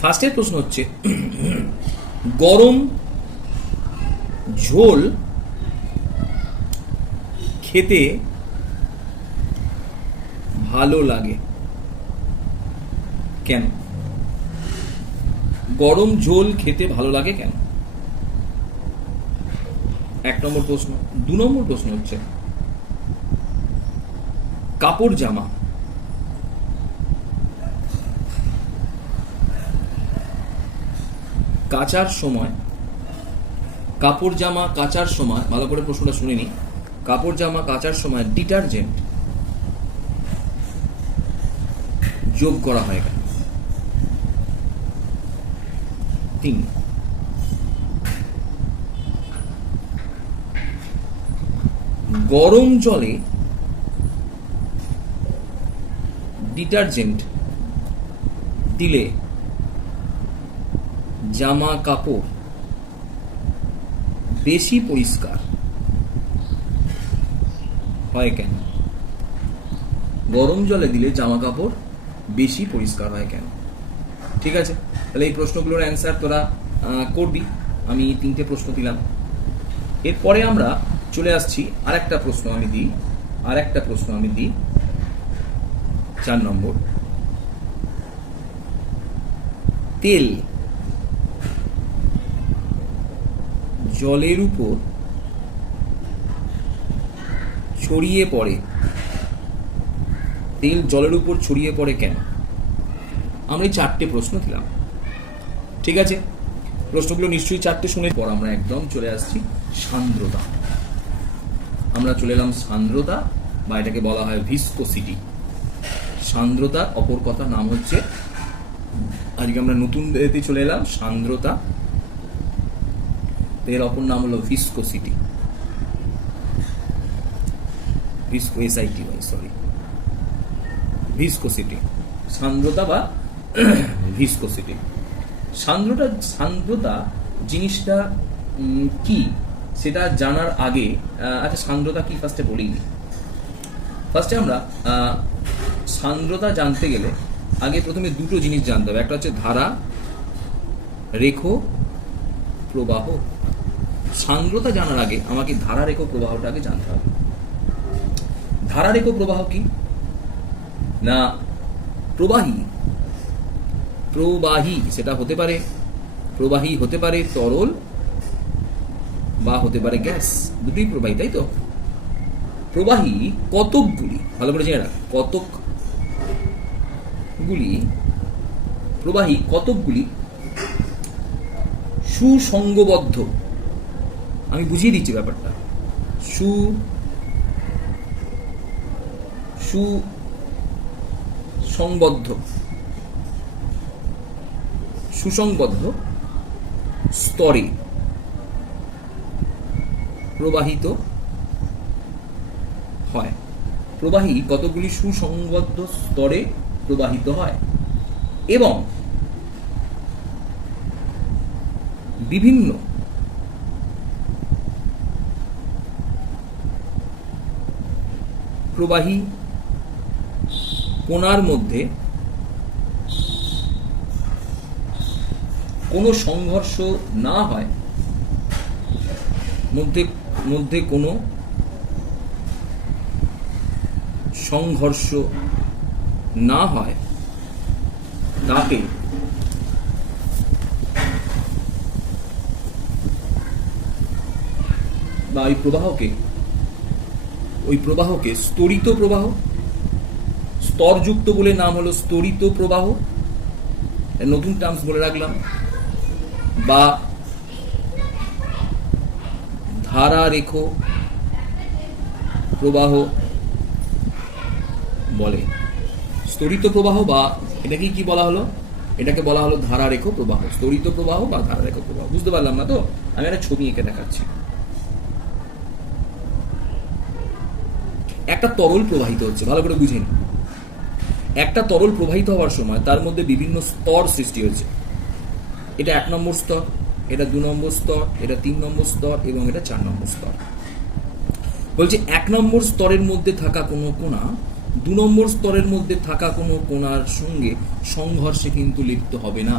ফার্স্টের প্রশ্ন হচ্ছে গরম ঝোল খেতে ভালো লাগে কেন? গরম ঝোল খেতে ভালো লাগে কেন? এক নম্বর প্রশ্ন। দু নম্বর প্রশ্ন হচ্ছে কাপড় জামা কাচার সময়, কাপড় জামা কাচার সময়, ভালো করে প্রশ্নটা শুনিনি, কাপড় জামা কাচার সময় ডিটারজেন্ট যোগ করা হয় কেন? 3, গরম জলে ডিটারজেন্ট দিলে জামা কাপড় বেশি পরিষ্কার হয় কেন? গরম জলে দিলে জামা কাপড় বেশি পরিষ্কার হয় কেন? ঠিক আছে, তাহলে এই প্রশ্নগুলোর অ্যান্সার তোরা করবি। আমি 3টে প্রশ্ন দিলাম। এরপরে আমরা চলে আসছি আরেকটা প্রশ্ন আমি দিই 4 নম্বর। তেল জলের উপর ছড়িয়ে পড়ে, তেল জলের উপর ছড়িয়ে পড়ে কেন? আমরা এই 4টে প্রশ্ন দিলাম। ঠিক আছে, প্রশ্নগুলো নিশ্চয়ই 4টে শুনে পর আমরা একদম চলে আসছি সান্দ্রতা। আমরা চলে এলাম সান্দ্রতা, বা এটাকে বলা হয় ভিসকোসিটি। সান্দ্রতার অপর কথা নাম হচ্ছে, আজকে আমরা নতুন এতে চলে এলাম সান্দ্রতা, এর অপর নাম হলো ভিসকোসিটি। ভিসকোসিটি, সান্দ্রতা বা ভিসকোসিটি। সান্দ্রতা জিনিসটা কি সেটা জানার আগে, আচ্ছা সান্দ্রতা কি ফার্স্টে বলি। ফার্স্টে আমরা সান্দ্রতা জানতে গেলে আগে প্রথমে দুটো জিনিস জানতে হবে। একটা হচ্ছে ধারা, রেখো, প্রবাহ। সান্দ্রতা জানার আগে আমাকে ধারা, রেখো, প্রবাহটা আগে জানতে হবে। ধারা, রেখো, প্রবাহ কি না? প্রবাহী সেটা হতে পারে, প্রবাহী হতে পারে তরল বা হতে পারে গ্যাস, দুটোই প্রবাহী, তাই তো? প্রবাহী কতকগুলি, ভালো করে জেনে রাখ, প্রবাহী কতকগুলি সুসংবদ্ধ, আমি বুঝিয়ে দিচ্ছি ব্যাপারটা, সুসংবদ্ধ স্তরে প্রবাহিত হয়। প্রবাহী কতগুলি সুসংবদ্ধ স্তরে প্রবাহিত হয় এবং বিভিন্ন প্রবাহী কোণার মধ্যে কোনো সংঘর্ষ না হয়, মধ্যে কোনো সংঘর্ষ না হয়, তাকে বা ওই প্রবাহকে স্তরিত প্রবাহ, স্তরযুক্ত বলে নাম হলো স্তরিত প্রবাহ, নতুন টার্মস বলে রাখলাম, বা ধারা, রেখো প্রবাহ বলে। স্তরিত প্রবাহ বা এটাকে কি বলা হলো? এটাকে বলা হলো ধারা, রেখো প্রবাহ। স্তরিত প্রবাহ বা ধারা, রেখো প্রবাহ। বুঝতে পারলাম না তো? আমি একটা ছবি এঁকে দেখাচ্ছি। একটা তরল প্রবাহিত হচ্ছে, ভালো করে বুঝে নিন। একটা তরল প্রবাহিত হওয়ার সময় তার মধ্যে বিভিন্ন স্তর সৃষ্টি হয়েছে। এটা 1 নম্বর স্তর, এটা 2 নম্বর স্তর, এটা 3 নম্বর স্তর এবং এটা 4 নম্বর স্তর। বলছে 1 নম্বর স্তরের মধ্যে থাকা কোনো কোণা 2 নম্বর স্তরের মধ্যে থাকা কোনো কোণার সঙ্গে সংঘর্ষে কিন্তু লিপ্ত হবে না।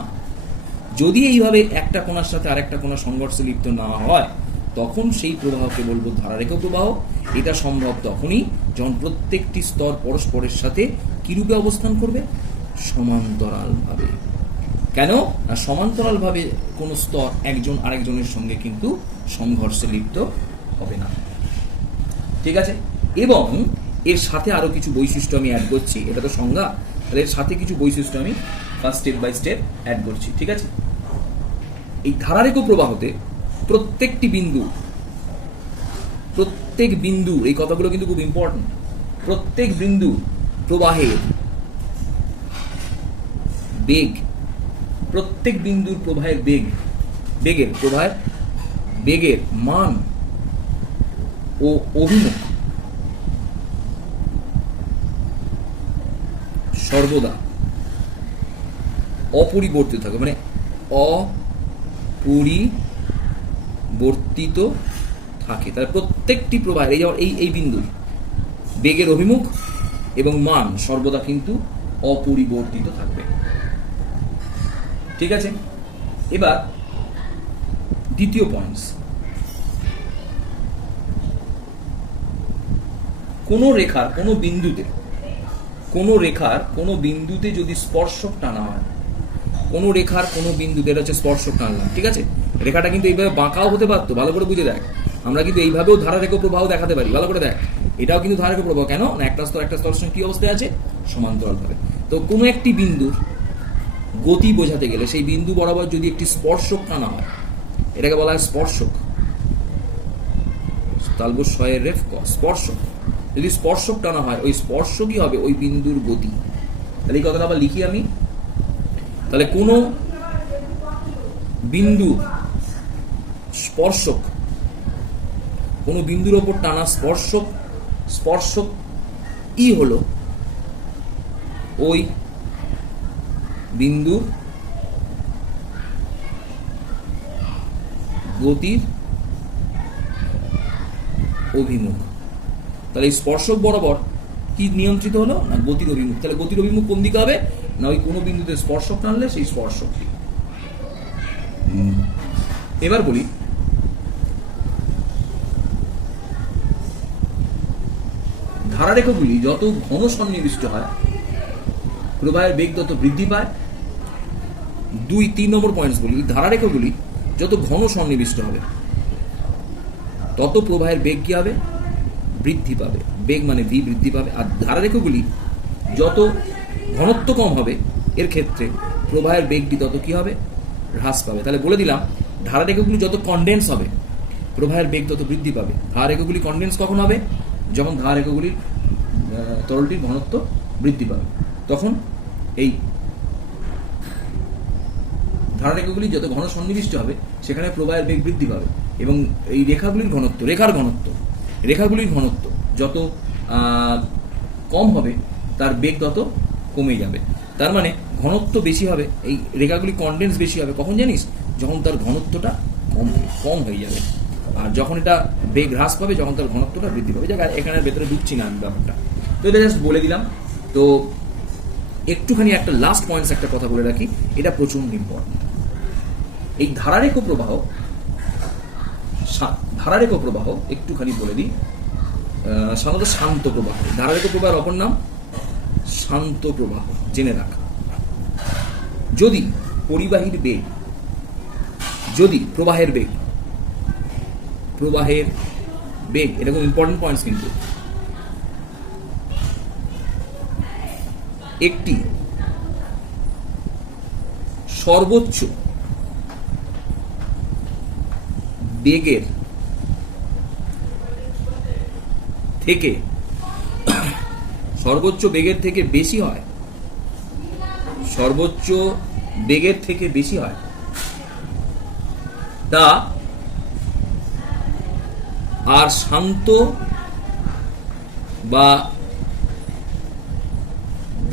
যদি এইভাবে একটা কোণার সাথে আরেকটা কোণা সংঘর্ষে লিপ্ত না হয়, তখন সেই প্রবাহকে বলবো ধারারেখ প্রবাহ। এটা সম্ভব তখনই যখন প্রত্যেকটি স্তর পরস্পরের সাথে কিরূপে অবস্থান করবে? সমান্তরালভাবে। কেন না, সমান্তরালভাবে কোনো স্তর একজন আরেকজনের সঙ্গে কিন্তু সংঘর্ষে লিপ্ত হবে না। ঠিক আছে, এবং এর সাথে আরো কিছু বৈশিষ্ট্য আমি অ্যাড করছি। এটা তো সংজ্ঞা, তাহলে এর সাথে কিছু বৈশিষ্ট্য আমি first step by step add করছি। ঠিক আছে, এই ধারারেখ প্রবাহতে প্রত্যেকটি বিন্দু, প্রত্যেক বিন্দু, এই কথাগুলো কিন্তু খুব ইম্পর্টেন্ট, প্রত্যেক বিন্দু প্রবাহের বেগ, প্রত্যেক বিন্দুর প্রবাহের বেগ, বেগের মান ও অভিমুখ সর্বদা অপরিবর্তিত থাকে, মানে অপরিবর্তিত থাকে। তাহলে প্রত্যেকটি প্রবাহের এই যেমন এই বিন্দুর বেগের অভিমুখ এবং মান সর্বদা কিন্তু অপরিবর্তিত থাকবে। ঠিক আছে, এবার দ্বিতীয় পয়েন্টস, কোনো রেখার কোনো বিন্দুতে যদি স্পর্শক টানা হয়, কোনো রেখার কোনো বিন্দুতে, এটা হচ্ছে স্পর্শক টানলাম। ঠিক আছে, রেখাটা কিন্তু এইভাবে বাঁকাও হতে পারতো, ভালো করে বুঝে দেখ। আমরা কিন্তু এইভাবেও ধারারেখ প্রবাহ দেখাতে পারি, ভালো করে দেখ। এটাও কিন্তু ধারারেখ প্রবাহ। কেন না, একটা স্তর সঙ্গে কি অবস্থায় আছে? সমান্তরালভাবে। তো কোনো একটি বিন্দুর গতি বোঝাতে গেলে সেই বিন্দু বরাবর যদি একটি স্পর্শক টানা হয়, এটাকে বলা হয় স্পর্শক। স্পর্শক, যদি স্পর্শক টানা হয়, ওই স্পর্শকই হবে ওই বিন্দুর গতি। তাহলে এই কথাটা আবার লিখি আমি। তাহলে কোনো বিন্দু স্পর্শক, কোনো বিন্দুর ওপর টানা স্পর্শক ই হলো ওই বিন্দুর গতির অভিমুখ। তাহলে এই স্পর্শক বরাবর কি নিয়ন্ত্রিত হলো না? গতির অভিমুখ। তাহলে গতির অভিমুখ কোন দিকে হবে না, ওই কোনো বিন্দুতে স্পর্শক টানলে সেই স্পর্শকটি। এবার বলি, ধারারেখাগুলি যত ঘন সন্নিবিষ্ট হয়, প্রবাহের বেগ তত বৃদ্ধি পায়। 2-3 নম্বর পয়েন্টস বলি, ধারারেখাগুলি যত ঘন সন্নিবিষ্ট হবে তত প্রবাহের বেগ কি হবে? বৃদ্ধি পাবে। বেগ মানে ভি, বৃদ্ধি পাবে। আর ধারারেখাগুলি যত ঘনত্ব কম হবে, এর ক্ষেত্রে প্রবাহের বেগটি তত কি হবে? হ্রাস পাবে। তাহলে বলে দিলাম, ধারারেখাগুলি যত কনডেন্স হবে প্রবাহের বেগ তত বৃদ্ধি পাবে। ধারারেখাগুলি কনডেন্স কখন হবে? যখন ধারারেখাগুলির তরলটির ঘনত্ব বৃদ্ধি পাবে, তখন এই ধারারেখাগুলি যত ঘন সন্নিবিষ্ট হবে সেখানে প্রবাহের বেগ বৃদ্ধি পাবে। এবং এই রেখাগুলির ঘনত্ব যত কম হবে তার বেগ তত কমে যাবে। তার মানে ঘনত্ব বেশি হবে, এই রেখাগুলি কনডেন্স বেশি হবে কখন জানিস? যখন তার ঘনত্বটা কম হয়ে যাবে। আর যখন এটা বেগ হ্রাস পাবে যখন তার ঘনত্বটা বৃদ্ধি পাবে। যাক, এখানে ভেতরে ঢুকছি না আমি ব্যাপারটা, তো এটা জাস্ট বলে দিলাম। তো একটুখানি একটা লাস্ট পয়েন্টস একটা কথা বলে রাখি, এটা প্রচন্ড ইম্পর্টেন্ট। এই ধারারেখ প্রবাহ একটুখানি বলে দিই। সাধারণত শান্ত প্রবাহ, ধারারেখ প্রবাহের অপর নাম শান্ত প্রবাহ, জেনে রাখ। যদি প্রবাহের বেগ এরকম ইম্পর্টেন্ট পয়েন্টস, কিন্তু একটি সর্বোচ্চ বেগের থেকে বেশি হয়, তা আর শান্ত বা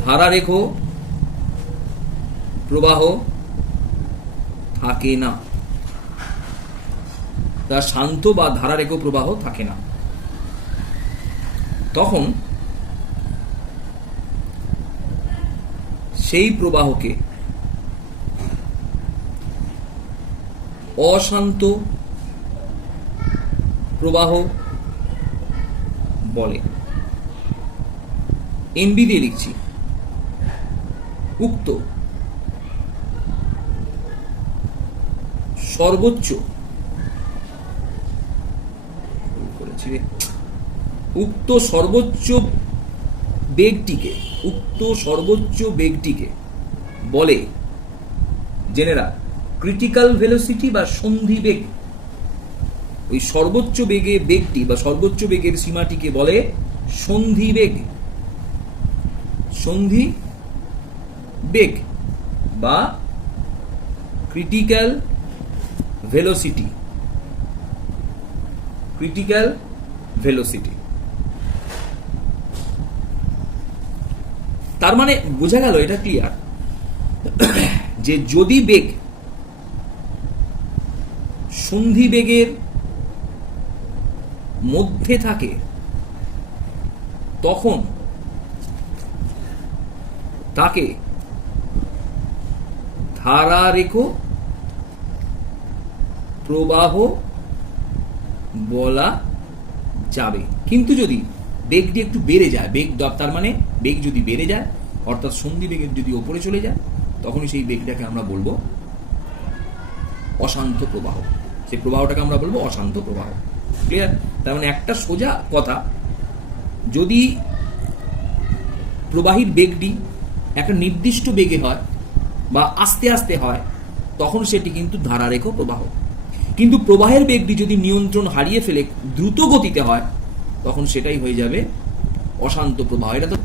ধারারেখ প্রবাহ থাকে না। তা শান্ত বা ধারারেখ প্রবাহ থাকে না। তখন সেই প্রবাহকে অশান্ত প্রবাহ বলে। এমবি দিয়ে লিখছি, উক্ত সর্বোচ্চ বেগটিকে বলে জেনেরা ক্রিটিক্যাল ভেলোসিটি বা সন্ধি বেগ। ওই সর্বোচ্চ বেগটি বা সর্বোচ্চ বেগের সীমাটিকে বলে সন্ধি বেগ বা ক্রিটিক্যাল ভেলোসিটি। তার মানে বোঝা গেল, এটা ক্লিয়ার যে যদি বেগ সন্ধি বেগের মধ্যে থাকে তখন তাকে ধারারেখ প্রবাহ বলা যাবে। কিন্তু যদি বেগটি একটু বেড়ে যায়, তার মানে বেগ যদি বেড়ে যায় অর্থাৎ সন্ধি বেগের যদি ওপরে চলে যায়, তখনই সেই বেগটাকে আমরা বলবো অশান্ত প্রবাহ। সেই প্রবাহটাকে আমরা বলবো অশান্ত প্রবাহ। ক্লিয়ার? তার মানে একটা সোজা কথা, যদি প্রবাহীর বেগটি একটা নির্দিষ্ট বেগে হয় বা আস্তে আস্তে হয়, তখন সেটি কিন্তু ধারারেখ প্রবাহ। কিন্তু প্রবাহের বেগটি যদি নিয়ন্ত্রণ হারিয়ে ফেলে দ্রুত গতিতে হয়, তখন সেটাই হয়ে যাবে অশান্ত প্রবাহ। এটা তো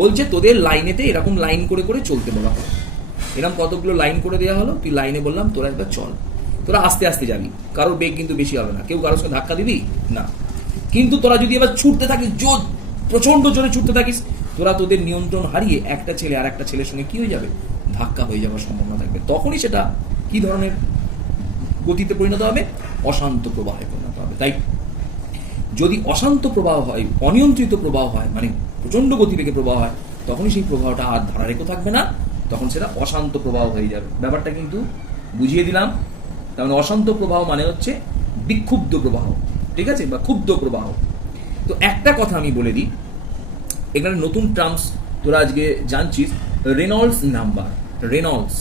বলছে তোদের লাইনেতে এরকম লাইন করে করে চলতে বলা হয়। এরকম কতগুলো লাইন করে দেওয়া হলো, তুই লাইনে বললাম তোরা একবার চল, তোরা আস্তে আস্তে যাবি, কারোর বেগ কিন্তু বেশি হবে না, কেউ কারোর সঙ্গে ধাক্কা দিবি না। কিন্তু তোরা যদি এবার ছুটতে থাকিস, প্রচন্ড জোরে ছুটতে থাকিস, তোরা তোদের নিয়ন্ত্রণ হারিয়ে একটা ছেলে আর একটা ছেলের সঙ্গে কি হয়ে যাবে, ধাক্কা হয়ে যাওয়ার সম্ভাবনা থাকবে। তখনই সেটা কি ধরনের গতিতে পরিণত হবে, অশান্ত প্রবাহে পরিণত হবে। তাই যদি অশান্ত প্রবাহ হয়, অনিয়ন্ত্রিত প্রবাহ হয়, মানে প্রচন্ড গতিবেগে প্রবাহ হয়, তখনই সেই প্রবাহটা আর ধারারেখ থাকবে না, তখন সেটা অশান্ত প্রবাহ হয়ে যাবে। ব্যাপারটা কিন্তু বুঝিয়ে দিলাম। তার মানে অশান্ত প্রবাহ মানে হচ্ছে বিক্ষুব্ধ প্রবাহ, ঠিক আছে, বা ক্ষুব্ধ প্রবাহ। তো একটা কথা আমি বলে দিই, এখানে নতুন টার্মস তোরা আজকে জানছিস, Reynolds number. Reynolds,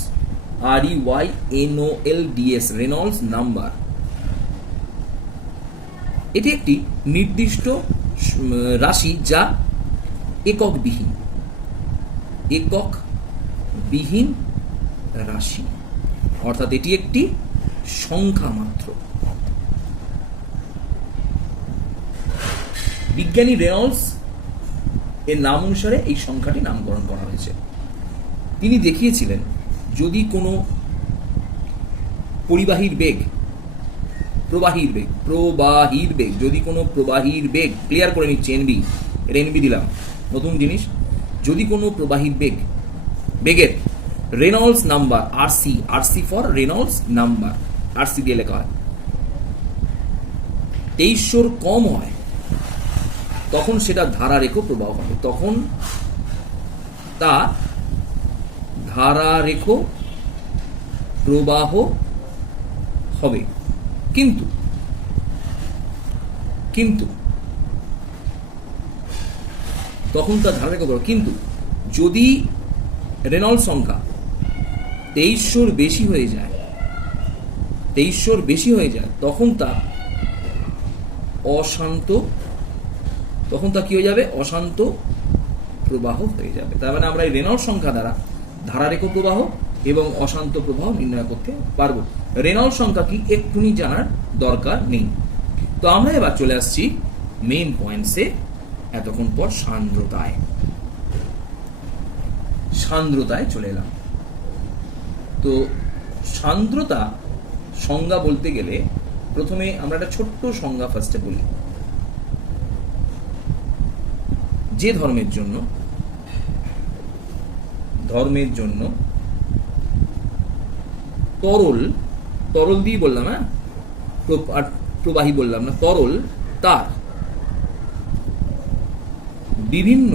REYNOLDS, Reynolds number. এটি একটি নির্দিষ্ট রাশি যা এককবিহীন রাশি, অর্থাৎ এটি একটি সংখ্যা মাত্র। বিজ্ঞানী রেনল্ডস এর নাম অনুসারে এই সংখ্যাটি নামকরণ করা হয়েছে। তিনি দেখিয়েছিলেন যদি কোনো প্রবাহীর বেগ, যদি কোনো প্রবাহীর বেগ, ক্লিয়ার করে নিচ্ছে, এনবি দিলাম, নতুন জিনিস, যদি কোনো প্রবাহীর বেগের Reynolds number, RC for Reynolds number, RC দিয়ে লেখা হয়, 2300 কম হয়, তখন সেটা ধারারেখ প্রবাহ হবে, তখন তা ধারারেখ প্রবাহ হবে। কিন্তু তখন তা ধারারেখ প্রবাহ। কিন্তু যদি রেনল্ডস সংখ্যা 2300 বেশি হয়ে যায়, তখন তা কি হয়ে যাবে, অশান্ত প্রবাহ হয়ে যাবে। তার মানে আমরা এই রেনল্ডস সংখ্যা দ্বারা ধারারেখ প্রবাহ এবং অশান্ত প্রবাহ নির্ণয় করতে পারবো। রেনল্ডস সংখ্যা কি এক্ষুনি জানার দরকার নেই। তো আমরা এবার চলে আসছি মেইন পয়েন্টসে, এতক্ষণ পর সান্দ্রতায় চলে এলাম। তো সান্দ্রতা সংজ্ঞা বলতে গেলে প্রথমে আমরা একটা ছোট্ট সংজ্ঞা ফার্স্টে বলি। যে ধর্মের জন্য তরল দিয়ে বললাম, হ্যাঁ, প্রবাহী বললাম না, তরল, তার বিভিন্ন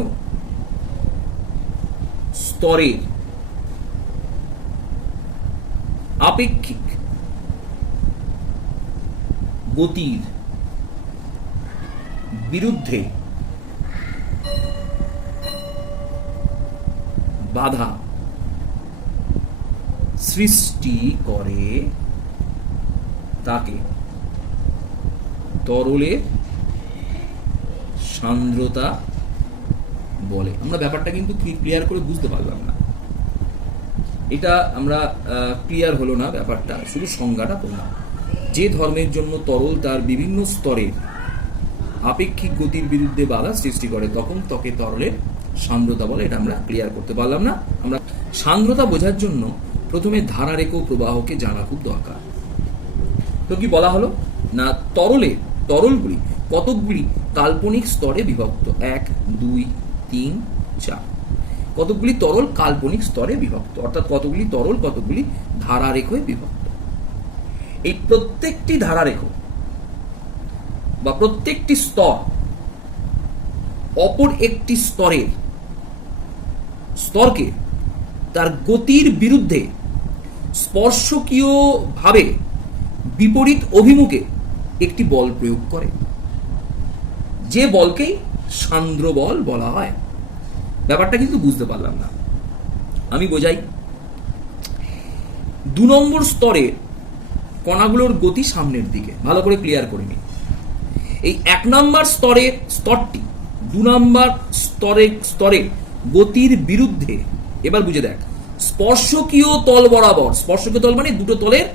স্তরের আপেক্ষিক গতির বিরুদ্ধে বাধা সৃষ্টি করে তাকে তরলের সান্দ্রতা বলে। আমরা ব্যাপারটা কিন্তু ক্লিয়ার করে বুঝতে পারলাম না, এটা আমরা ক্লিয়ার হলো না ব্যাপারটা, শুধু সংজ্ঞাটা করলাম। যে ধর্মের জন্য তরল তার বিভিন্ন স্তরে আপেক্ষিক গতির বিরুদ্ধে বাধা সৃষ্টি করে তখন তাকে তরলের সান্দ্রতা বলে। এটা আমরা ক্লিয়ার করতে পারলাম না। আমরা সান্দ্রতা বোঝার জন্য প্রথমে ধারারেখ প্রবাহকে জানা খুব দরকার। তো কি বলা হলো না, তরলগুলি কতকগুলি কাল্পনিক স্তরে বিভক্ত, 1, 2, 3, 4, কতকগুলি তরল কাল্পনিক স্তরে বিভক্ত, অর্থাৎ কতগুলি তরল কতগুলি ধারারেখে বিভক্ত। এই প্রত্যেকটি ধারারেখ বা প্রত্যেকটি স্তর অপর একটি স্তরকে তার গতির বিরুদ্ধে স্পর্শকীয় ভাবে বিপরীত অভিমুখে একটি বল প্রয়োগ করে, যে বলকেই সান্দ্র বল বলা হয়। ব্যাপারটা কিন্তু বুঝতে পারলাম না, আমি বোঝাই। 2 নম্বর স্তরে কণাগুলোর গতি সামনের দিকে, ভালো করে ক্লিয়ার করে নি। এই 1 নম্বর স্তরটি 2 নম্বর স্তরে গতির বিরুদ্ধে, এবার বুঝে দেখ, স্পর্শকীয় তল বরাবর, স্পর্শকীয় তল মানে দুটো তলের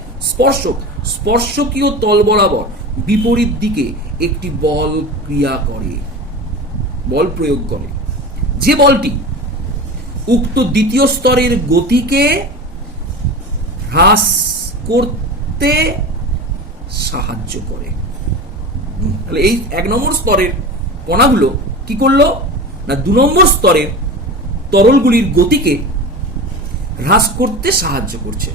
স্পর্শকীয় তল বরাবর বিপরীত দিকে একটি বল প্রয়োগ করে, যে বলটি উক্ত দ্বিতীয় স্তরের গতিকে হ্রাস করতে সাহায্য করে। তাহলে এই 1 নম্বর স্তরের কণাগুলো কি করলো না, 2 নম্বর স্তরের তরলগুলির গতিকে হ্রাস করতে সাহায্য করছে,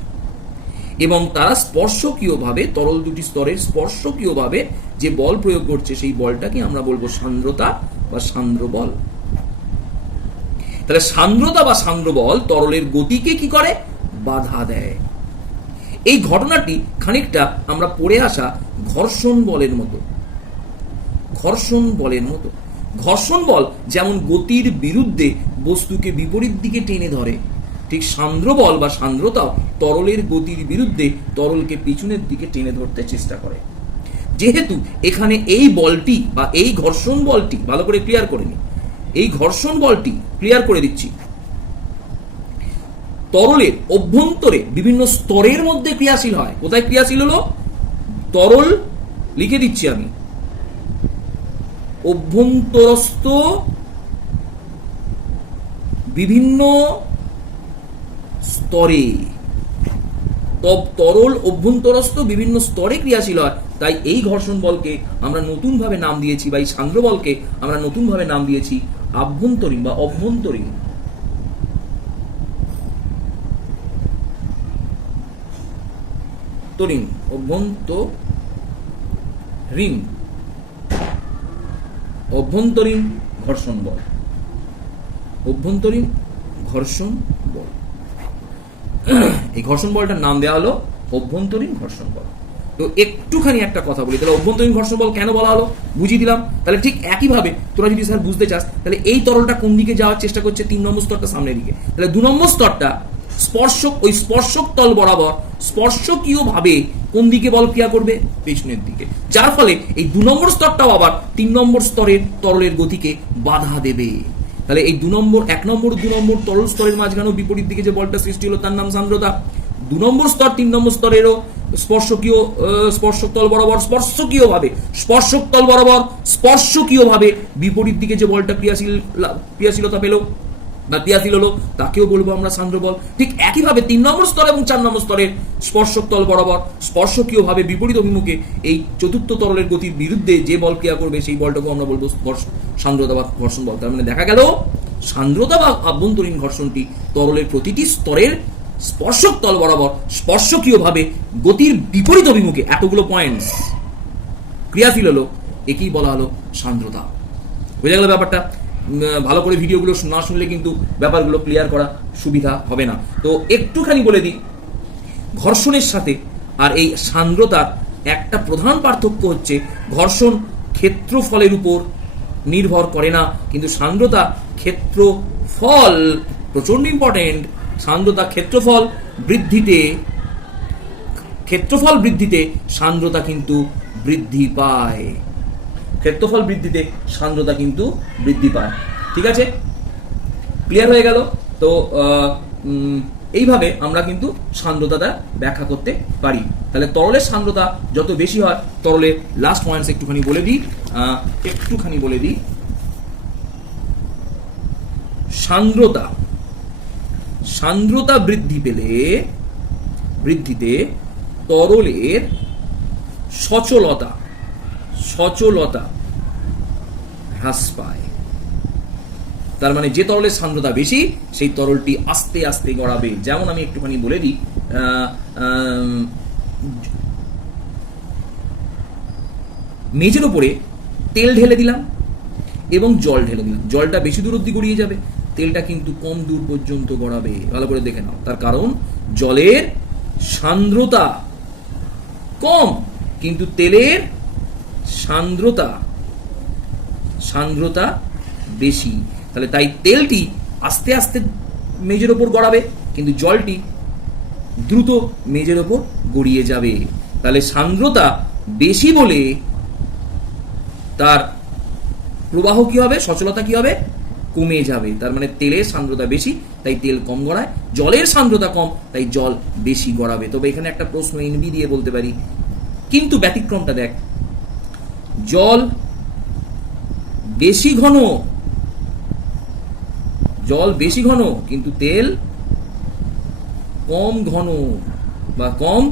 এবং তারা স্পর্শকীয়ভাবে, তরল দুটি স্তরের স্পর্শকীয়ভাবে যে বল প্রয়োগ করছে সেই বলটাকে আমরা বলবো সান্দ্রতা বা সান্দ্র বল। তাহলে সান্দ্রতা বা সান্দ্র বল তরলের গতিকে কি করে, বাধা দেয়। এই ঘটনাটি খানিকটা আমরা পড়ে আসা ঘর্ষণ বলের মতো। ঘর্ষণ বল যেমন গতির বিরুদ্ধে বস্তুকে বিপরীত দিকে টেনে ধরে, ঠিক সান্দ্র বল বা সান্দ্রতাও তরলের গতির বিরুদ্ধে তরলকে পিছনের দিকে টেনে ধরতে চেষ্টা করে। যেহেতু এখানে এই বলটি বা এই ঘর্ষণ বলটি, ভালো করে ক্লিয়ার করে নি, এই ঘর্ষণ বলটি ক্লিয়ার করে দিচ্ছি, তরলের অভ্যন্তরে বিভিন্ন স্তরের মধ্যে ক্রিয়াশীল হয়। কোথায় ক্রিয়াশীল হলো, তরল লিখে দিচ্ছি আমি, অভ্যন্তরস্থ বিভিন্ন স্তরে, তরল অভ্যন্তরস্থ বিভিন্ন স্তরে ক্রিয়াশীল হয়। তাই এই ঘর্ষণ বলকে আমরা নতুন ভাবে নাম দিয়েছি, বা এই সান্দ্র বলকে আমরা নতুন ভাবে নাম দিয়েছি আভ্যন্তরীণ বা অভ্যন্তরীণ। অভ্যন্তরীণ ঘর্ষণ বল, অভ্যন্তরীণ ঘর্ষণ বল। এই ঘর্ষণ বলটার নাম দেওয়া হলো অভ্যন্তরীণ ঘর্ষণ বল। তো একটুখানি একটা কথা বলি, তাহলে অভ্যন্তরীণ ঘর্ষণ বল কেন বলা হলো বুঝিয়ে দিলাম। তাহলে ঠিক একইভাবে তোরা যদি স্যার বুঝতে চাস, তাহলে এই তরলটা কোন দিকে যাওয়ার চেষ্টা করছে, 3 নম্বর স্তরটা সামনের দিকে, তাহলে 2 নম্বর স্তরটা ওই স্পর্শক তল বরাবর স্পর্শকীয় ভাবে কোন দিকে বল ক্রিয়া করবে, পেছনের দিকে, যার ফলে এই 2 নম্বর স্তরটাও আবার 3 নম্বর স্তরের তরলের গতিকে বাধা দেবে। তাহলে এই 1 নম্বর 2 নম্বর তরল স্তরের মাঝখানেও বিপরীত দিকে যে বলটা সৃষ্টি হলো তার নাম সান্দ্রতা। 2 নম্বর স্তর 3 নম্বর স্তরেরও স্পর্শক তল বরাবর স্পর্শকীয়ভাবে বিপরীত দিকে যে বলটা ক্রিয়াশীলতা পেল বা ক্রিয়াশীল হলো তাকেও বলবো আমরা সান্দ্র বল। ঠিক একইভাবে 3 নম্বর স্তর এবং 4 নম্বর স্তরের স্পর্শক তল বরাবর স্পর্শকীয়ভাবে বিপরীত অভিমুখে এই চতুর্থ তরলের গতির বিরুদ্ধে যে বল ক্রিয়া করবে সেই বলটাকে আমরা বলবো সান্দ্রতা বা ঘর্ষণ বল। তার মানে দেখা গেল সান্দ্রতা বা আভ্যন্তরীণ ঘর্ষণটি তরলের প্রতিটি স্তরের স্পর্শক তল বরাবর স্পর্শকীয়ভাবে গতির বিপরীত অভিমুখে এতগুলো পয়েন্টস ক্রিয়াশীল হলো, একেই বলা হলো সান্দ্রতা। বুঝে গেল ব্যাপারটা? ভালো করে ভিডিওগুলো না শুনলে কিন্তু ব্যাপারগুলো ক্লিয়ার করা সুবিধা হবে না। তো একটুখানি বলে দিই, ঘর্ষণের সাথে আর এই সান্দ্রতার একটা প্রধান পার্থক্য হচ্ছে ঘর্ষণ ক্ষেত্রফলের উপর নির্ভর করে না, কিন্তু সান্দ্রতা ক্ষেত্রফল, প্রচন্ড ইম্পর্টেন্ট, সান্দ্রতা ক্ষেত্রফল বৃদ্ধিতে সান্দ্রতা কিন্তু বৃদ্ধি পায়। ক্ষেত্রফল বৃদ্ধিতে সান্দ্রতা কিন্তু বৃদ্ধি পায়। ঠিক আছে, ক্লিয়ার হয়ে গেল? তো এইভাবে আমরা কিন্তু সান্দ্রতাটা ব্যাখ্যা করতে পারি। তাহলে তরলের সান্দ্রতা যত বেশি হয়, তরলের লাস্ট পয়েন্টস একটুখানি বলে দিই। সান্দ্রতা বৃদ্ধিতে তরলের সচলতা হ্রাস পায়। তার মানে যে তরলের সান্দ্রতা বেশি সেই তরলটি আস্তে আস্তে গড়াবে। যেমন আমি একটুখানি বলে দিই, মেঝের উপরে তেল ঢেলে দিলাম এবং জল ঢেলে দিলাম, জলটা বেশি দূর অব্দি গড়িয়ে যাবে, তেলটা কিন্তু কম দূর পর্যন্ত গড়াবে। ভালো করে দেখে নাও, তার কারণ জলের সান্দ্রতা কম কিন্তু তেলের সান্দ্রতা বেশি। তাহলে তাই তেলটি আস্তে আস্তে মেঝের ওপর গড়াবে, কিন্তু জলটি দ্রুত মেঝের ওপর গড়িয়ে যাবে। তাহলে সান্দ্রতা বেশি বলে তার প্রবাহ কি হবে, সচলতা কি হবে, কমে যাবে। তার মানে তেলের সান্দ্রতা বেশি তাই তেল কম গড়ায়, জলের সান্দ্রতা কম তাই জল বেশি গড়াবে। তবে এখানে একটা প্রশ্ন এনবি দিয়ে বলতে পারি, কিন্তু ব্যতিক্রমটা দেখ, জল বেশি ঘন কিন্তু তেল কম ঘন বা কম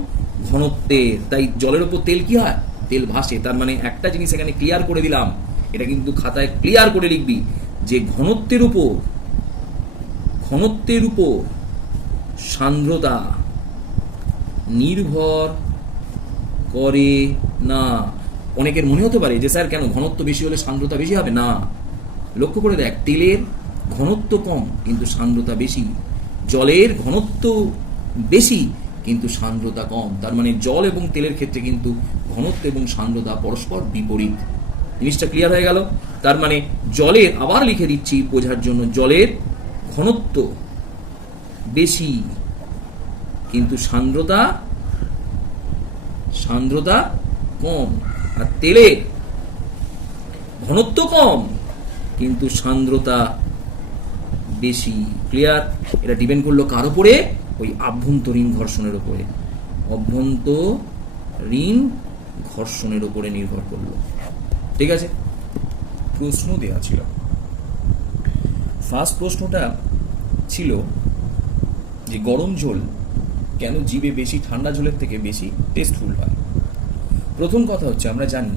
ঘনত্বের, তাই জলের উপর তেল কি হয়, তেল ভাসে। তার মানে একটা জিনিস এখানে ক্লিয়ার করে দিলাম, এটা কিন্তু খাতায় ক্লিয়ার করে লিখবি যে ঘনত্বের উপর সান্দ্রতা নির্ভর করে না। অনেকের মনে হতে পারে যে স্যার কেন ঘনত্ব বেশি হলে সান্দ্রতা বেশি হবে না। লক্ষ্য করে দেখ, তেলের ঘনত্ব কম কিন্তু সান্দ্রতা বেশি, জলের ঘনত্ব বেশি কিন্তু সান্দ্রতা কম। তার মানে জল এবং তেলের ক্ষেত্রে কিন্তু ঘনত্ব এবং সান্দ্রতা পরস্পর বিপরীত। জিনিসটা ক্লিয়ার হয়ে গেল? তার মানে জলের, আবার লিখে দিচ্ছি বোঝার জন্য, জলের ঘনত্ব বেশি কিন্তু সান্দ্রতা কম, আর তেলের ঘনত্ব কম কিন্তু সান্দ্রতা বেশি। ক্লিয়ার? এটা ডিপেন্ড করলো কার উপরে, ওই আভ্যন্তরীণ ঘর্ষণের উপরে, নির্ভর করলো। ঠিক আছে, প্রশ্ন দেওয়া ছিল। ফার্স্ট প্রশ্নটা ছিল যে গরম ঝোল কেন জিভে বেশি ঠান্ডা ঝোলের থেকে বেশি টেস্টফুল হয়। প্রথম কথা হচ্ছে, আমরা জানি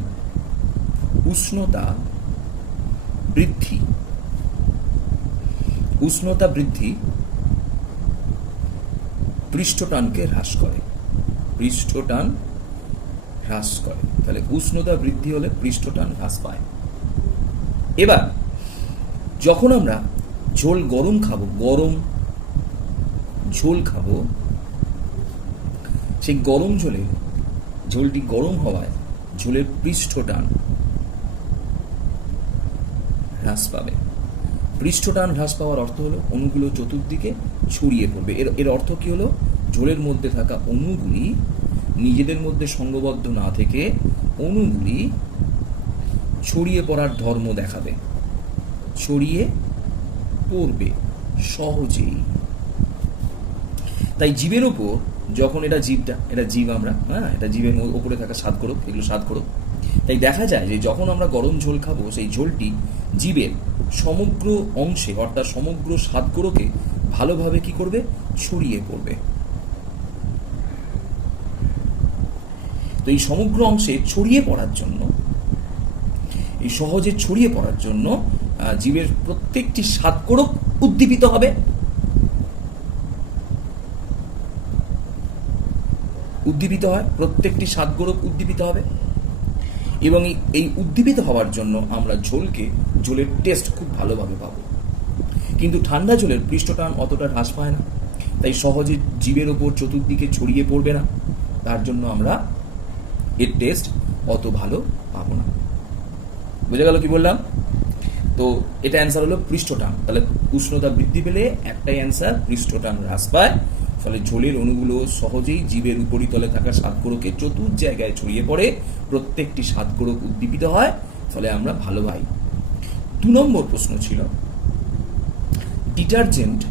উষ্ণতা বৃদ্ধি পৃষ্ঠটানকে হ্রাস করে। তাহলে উষ্ণতা বৃদ্ধি হলে পৃষ্ঠটান হ্রাস পায়। এবার যখন আমরা গরম ঝোল খাবো, সেই গরম ঝোলটি গরম হওয়ায় ঝোলের পৃষ্ঠটান হ্রাস পাবে। পৃষ্ঠটান হ্রাস পাওয়ার অর্থ হলো অণুগুলো চতুর্দিকে ছড়িয়ে পড়বে। এর অর্থ কি হলো, ঝোলের মধ্যে থাকা অণুগুলি নিজেদের মধ্যে সংঘবদ্ধ না থেকে অণুগুলি ছড়িয়ে পড়ার ধর্ম দেখাবে, ছড়িয়ে পড়বে সহজেই। তাই জীবের ওপর যখন এটা জীব আমরা, এটা জীবের ওপরে থাকা স্বাদকোরক, এগুলো স্বাদকোরক। তাই দেখা যায় যে যখন আমরা গরম ঝোল খাবো, সেই ঝোলটি জীবের সমগ্র অংশে অর্থাৎ সমগ্র স্বাদকোরকে ভালোভাবে কি করবে, ছড়িয়ে পড়বে। তো এই সমগ্র অংশে ছড়িয়ে পড়ার জন্য, এই সহজে ছড়িয়ে পড়ার জন্য জীবের প্রত্যেকটি স্বাদকোরক উদ্দীপিত হবে। প্রত্যেকটি স্বাদকোরক উদ্দীপিত হবে এবং এই উদ্দীপিত হওয়ার জন্য আমরা ঝোলের টেস্ট খুব ভালোভাবে পাবো। কিন্তু ঠান্ডা ঝোলের পৃষ্ঠটান অতটা হ্রাস পায় না, তাই সহজে জীবের ওপর চতুর্দিকে ছড়িয়ে পড়বে না। তার জন্য আমরা এর টেস্ট অত ভালো পাবো না। বুঝে গেল কি বললাম? তো এটা অ্যান্সার হলো পৃষ্ঠটান। তাহলে উষ্ণতা বৃদ্ধি পেলে একটাই অ্যান্সার, পৃষ্ঠটান হ্রাস পায়। ফলে ঝোলের অণুগুলো সহজেই জীবের উপরিতলে থাকা স্বাদকোরকে চতুর জায়গায় ছড়িয়ে পড়ে, প্রত্যেকটি স্বাদকোরক উদ্দীপিত হয়, ফলে আমরা ভালো পাই। 2 নম্বর প্রশ্ন ছিল ডিটারজেন্ট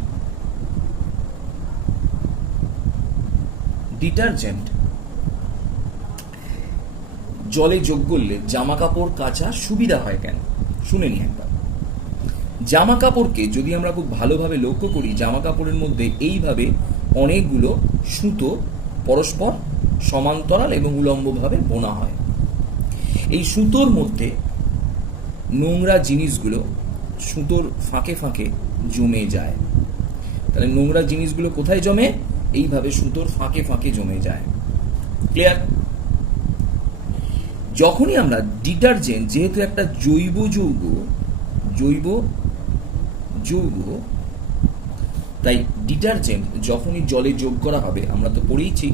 জলে যোগ করলে জামা কাপড় কাচা সুবিধা হয় কেন? শুনে নি একবার। জামা কাপড়কে যদি আমরা খুব ভালোভাবে লক্ষ্য করি, জামা কাপড়ের মধ্যে এইভাবে অনেকগুলো সুতো পরস্পর সমান্তরাল এবং উলম্বভাবে বোনা হয়। এই সুতোর মধ্যে নোংরা জিনিসগুলো সুতোর ফাঁকে ফাঁকে জমে যায়। তাহলে নোংরা জিনিসগুলো কোথায় জমে? এইভাবে সুতোর ফাঁকে ফাঁকে জমে যায়। ক্লিয়ার? যখনই আমরা ডিটারজেন্ট, যেহেতু একটা জৈব যৌগ, তাই ডিটারজেন্ট যখনই জলে যোগ করা হবে, আমরা তো পড়েইছি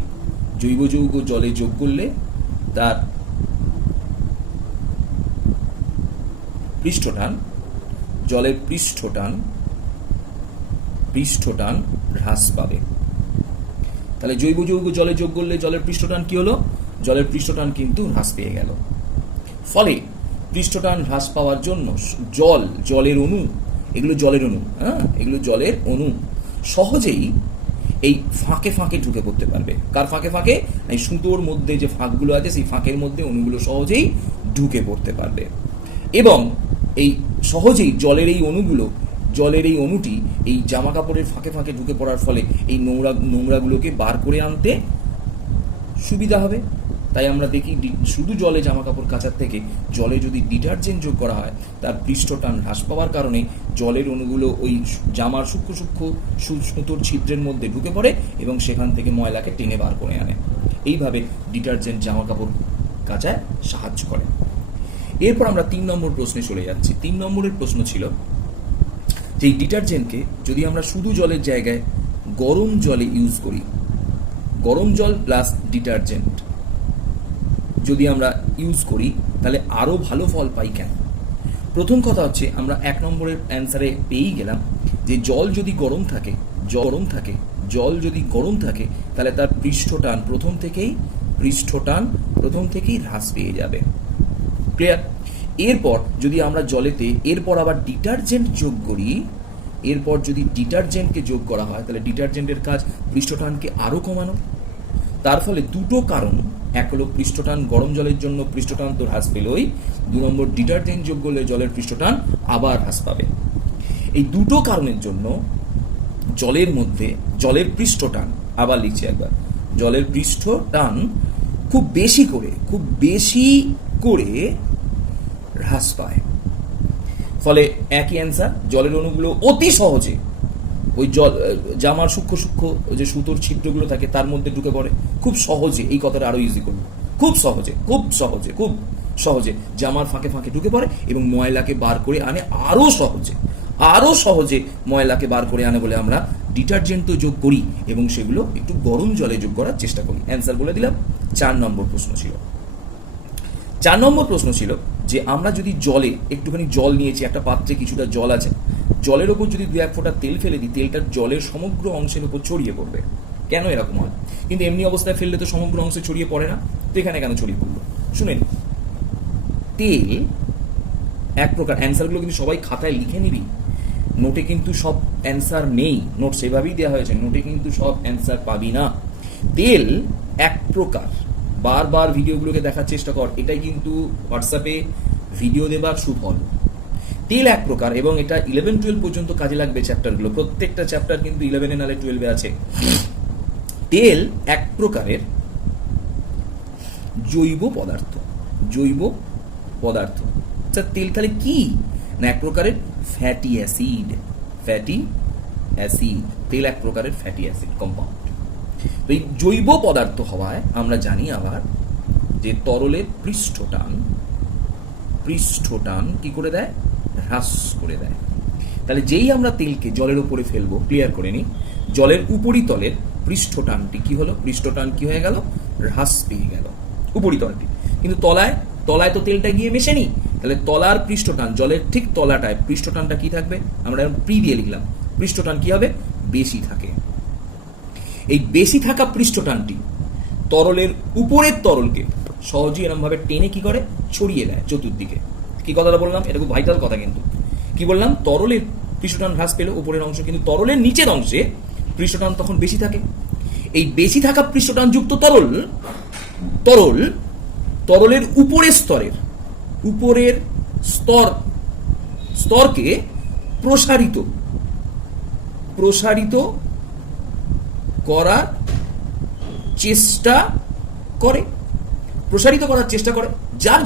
জৈব যৌগ জলে যোগ করলে তার পৃষ্ঠটান, জলের পৃষ্ঠটান হ্রাস পাবে। তাহলে জৈব যৌগ জলে যোগ করলে জলের পৃষ্ঠটান কি হলো? জলের পৃষ্ঠটান কিন্তু হ্রাস পেয়ে গেল। ফলে পৃষ্ঠটান হ্রাস পাওয়ার জন্য জলের অণু, এগুলো জলের অণু সহজেই এই ফাঁকে ফাঁকে ঢুকে পড়তে পারবে। কার ফাঁকে ফাঁকে? এই সুতোর মধ্যে যে ফাঁকগুলো আছে, সেই ফাঁকের মধ্যে অণুগুলো সহজেই ঢুকে পড়তে পারবে, এবং এই সহজেই জলের এই অণুটি এই জামা কাপড়ের ফাঁকে ফাঁকে ঢুকে পড়ার ফলে এই নোংরাগুলোকে বার করে আনতে সুবিধা হবে। তাই আমরা দেখি শুধু জলে জামা কাপড় কাচার থেকে জলে যদি ডিটারজেন্ট যোগ করা হয়, তার পৃষ্ঠটান হ্রাস পাওয়ার কারণে জলের অণুগুলো ওই জামার সূক্ষ্ম সুতোর ছিদ্রের মধ্যে ঢুকে পড়ে এবং সেখান থেকে ময়লাকে টেনে বার করে আনে। এইভাবে ডিটারজেন্ট জামা কাপড় কাচায় সাহায্য করে। এরপর আমরা 3 নম্বর প্রশ্নে চলে যাচ্ছি। 3 নম্বরের প্রশ্ন ছিল যে এই ডিটারজেন্টকে যদি আমরা শুধু জলের জায়গায় গরম জলে ইউজ করি, গরম জল প্লাস ডিটারজেন্ট যদি আমরা ইউজ করি, তাহলে আরো ভালো ফল পাই কেন? প্রথম কথা হচ্ছে, আমরা 1 নম্বরের অ্যান্সারে পেয়েই গেলাম যে জল যদি গরম থাকে তাহলে তার পৃষ্ঠটান প্রথম থেকেই হ্রাস পেয়ে যাবে। ক্লিয়ার? এরপর যদি আমরা জলেতে এরপর আবার ডিটারজেন্ট যোগ করি, এরপর যদি ডিটারজেন্টকে যোগ করা হয়, তাহলে ডিটারজেন্টের কাজ পৃষ্ঠটানকে আরো কমানো। তার ফলে দুটো কারণ, এক হলো পৃষ্ঠটান, গরম জলের জন্য পৃষ্ঠটান তো হ্রাস পেলই, 2 নম্বর ডিটারজেন্ট যোগ করলে জলের পৃষ্ঠটান আবার হ্রাস পাবে। এই দুটো কারণের জন্য জলের মধ্যে জলের পৃষ্ঠটান, আবার লিখছি একবার, জলের পৃষ্ঠটান খুব বেশি করে হ্রাস পায়। ফলে একই অ্যান্সার, জলের অণুগুলো অতি সহজে ওই জামার সূক্ষ্ম যে সুতোর ছিদ্রগুলো থাকে তার মধ্যে ঢুকে পড়ে খুব সহজে। এই কথাটা আরো ইজি করবো, খুব সহজে জামার ফাঁকে ফাঁকে ঢুকে পড়ে এবং ময়লাকে বার করে আনে আরো সহজে ময়লাকে বার করে আনে বলে আমরা ডিটারজেন্ট তো যোগ করি এবং সেগুলো একটু গরম জলে যোগ করার চেষ্টা করি। অ্যান্সার বলে দিলাম। 4 নম্বর প্রশ্ন ছিল যে আমরা যদি জলে একটুখানি জল নিয়েছি, একটা পাত্রে কিছুটা জল আছে, জলের ওপর যদি 2-1 ফোঁটা তেল ফেলে দিই, তেলটা জলের সমগ্র অংশের উপর ছড়িয়ে পড়বে। কেন এরকম হয়? কিন্তু এমনি অবস্থায় ফেললে তো সমগ্র অংশে ছড়িয়ে পড়ে না, তো এখানে কেন ছড়িয়ে পড়লো? শুনেন, তেল এক প্রকার, অ্যান্সারগুলো কিন্তু সবাই খাতায় লিখে নিবি, নোটে কিন্তু সব অ্যান্সার নেই, নোট সেভাবেই দেওয়া হয়েছে, নোটে কিন্তু সব অ্যান্সার পাবি না। তেল এক প্রকার, বারবার ভিডিওগুলোকে দেখার চেষ্টা কর, এটাই কিন্তু হোয়াটসঅ্যাপে ভিডিও দেবার সুফল। তেল এক প্রকার এবং এটা 11-12 পর্যন্ত কাজে লাগবে চ্যাপ্টারগুলো, প্রত্যেকটা চ্যাপ্টার কিন্তু 11 নালে 12 আছে। তেল এক প্রকারের জৈব পদার্থ। আচ্ছা, তেল তাহলে কি না? এক প্রকারের ফ্যাটি অ্যাসিড। তেল এক প্রকারের ফ্যাটি অ্যাসিড কম্পাউন্ড। তো এই জৈব পদার্থ হওয়ায় আমরা জানি আবার যে তরলের পৃষ্ঠটান কি করে দেয়? হ্রাস করে দেয়। তাহলে যেই আমরা তেলকে জলের উপরে ফেলবো, ক্লিয়ার করে নি, জলের উপরিতলের পৃষ্ঠটান কি হয়ে গেল? হ্রাস পেয়ে গেল। উপরিতলটি, কিন্তু তলায় তলায় তো তেলটা গিয়ে মেশেনি, তাহলে তলার পৃষ্ঠটান, জলের ঠিক তলাটায় পৃষ্ঠটানটা কি থাকবে, আমরা প্রি দিয়ে লিখলাম, পৃষ্ঠটান কি হবে, বেশি থাকে। এই বেশি থাকা পৃষ্ঠটানটি তরলের উপরের তরলকে সহজেই এরকম ভাবে টেনে কি করে, ছড়িয়ে দেয় চতুর্দিকে। কি কথাটা বললাম, এটা খুব ভাইটাল কথা। কিন্তু কি বললাম, তরলের পৃষ্ঠটান হ্রাস পেল উপরের অংশ, কিন্তু তরলের নিচের অংশে পৃষ্ঠটান তখন বেশি থাকে। এই বেশি থাকা পৃষ্ঠটান যুক্ত তরলের উপরের স্তরকে প্রসারিত করার চেষ্টা করে, যার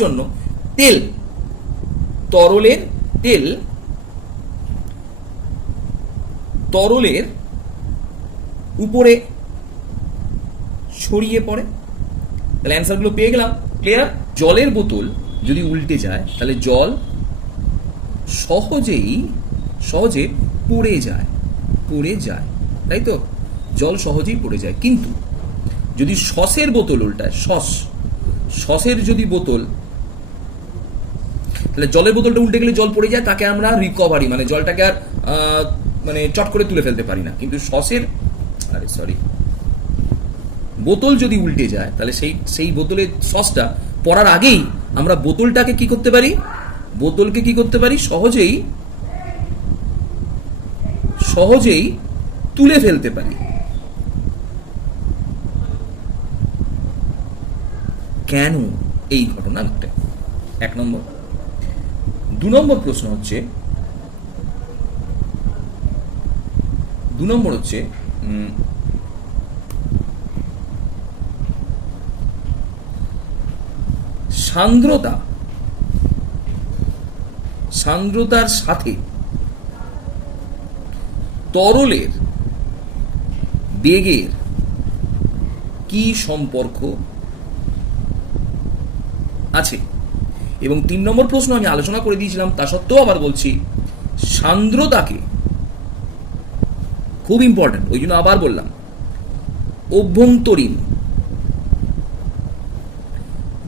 জন্য তরলের উপরে ছড়িয়ে পড়ে। তাহলে অ্যান্সারগুলো পেয়ে গেলাম, ক্লিয়ার? জলের বোতল যদি উল্টে যায় তাহলে জল সহজে পড়ে যায়, তাই তো, জল সহজেই পড়ে যায়। কিন্তু যদি সসের বোতল উল্টায়, সসের যদি বোতল, তাহলে জলের বোতলটা উল্টে গেলে জল পড়ে যায়, তাকে আমরা রিকভারি মানে জলটাকে আর মানে চট করে তুলে ফেলতে পারি না। কিন্তু বোতল যদি উল্টে যায় তাহলে সেই বোতলের সসটা পড়ার আগেই আমরা বোতলকে কি করতে পারি, সহজেই তুলে ফেলতে পারি। কেন এই ঘটনাটা? 1 নম্বর। 2 নম্বর প্রশ্ন হচ্ছে, সান্দ্রতার সাথে তরলের বেগের কি সম্পর্ক আছে? এবং 3 নম্বর প্রশ্ন আমি আলোচনা করে দিয়েছিলাম, তা সত্ত্বেও আবার বলছি, সান্দ্রতাকে, খুব ইম্পর্টেন্ট, ওই জন্য আবার বললাম, অভ্যন্তরীণ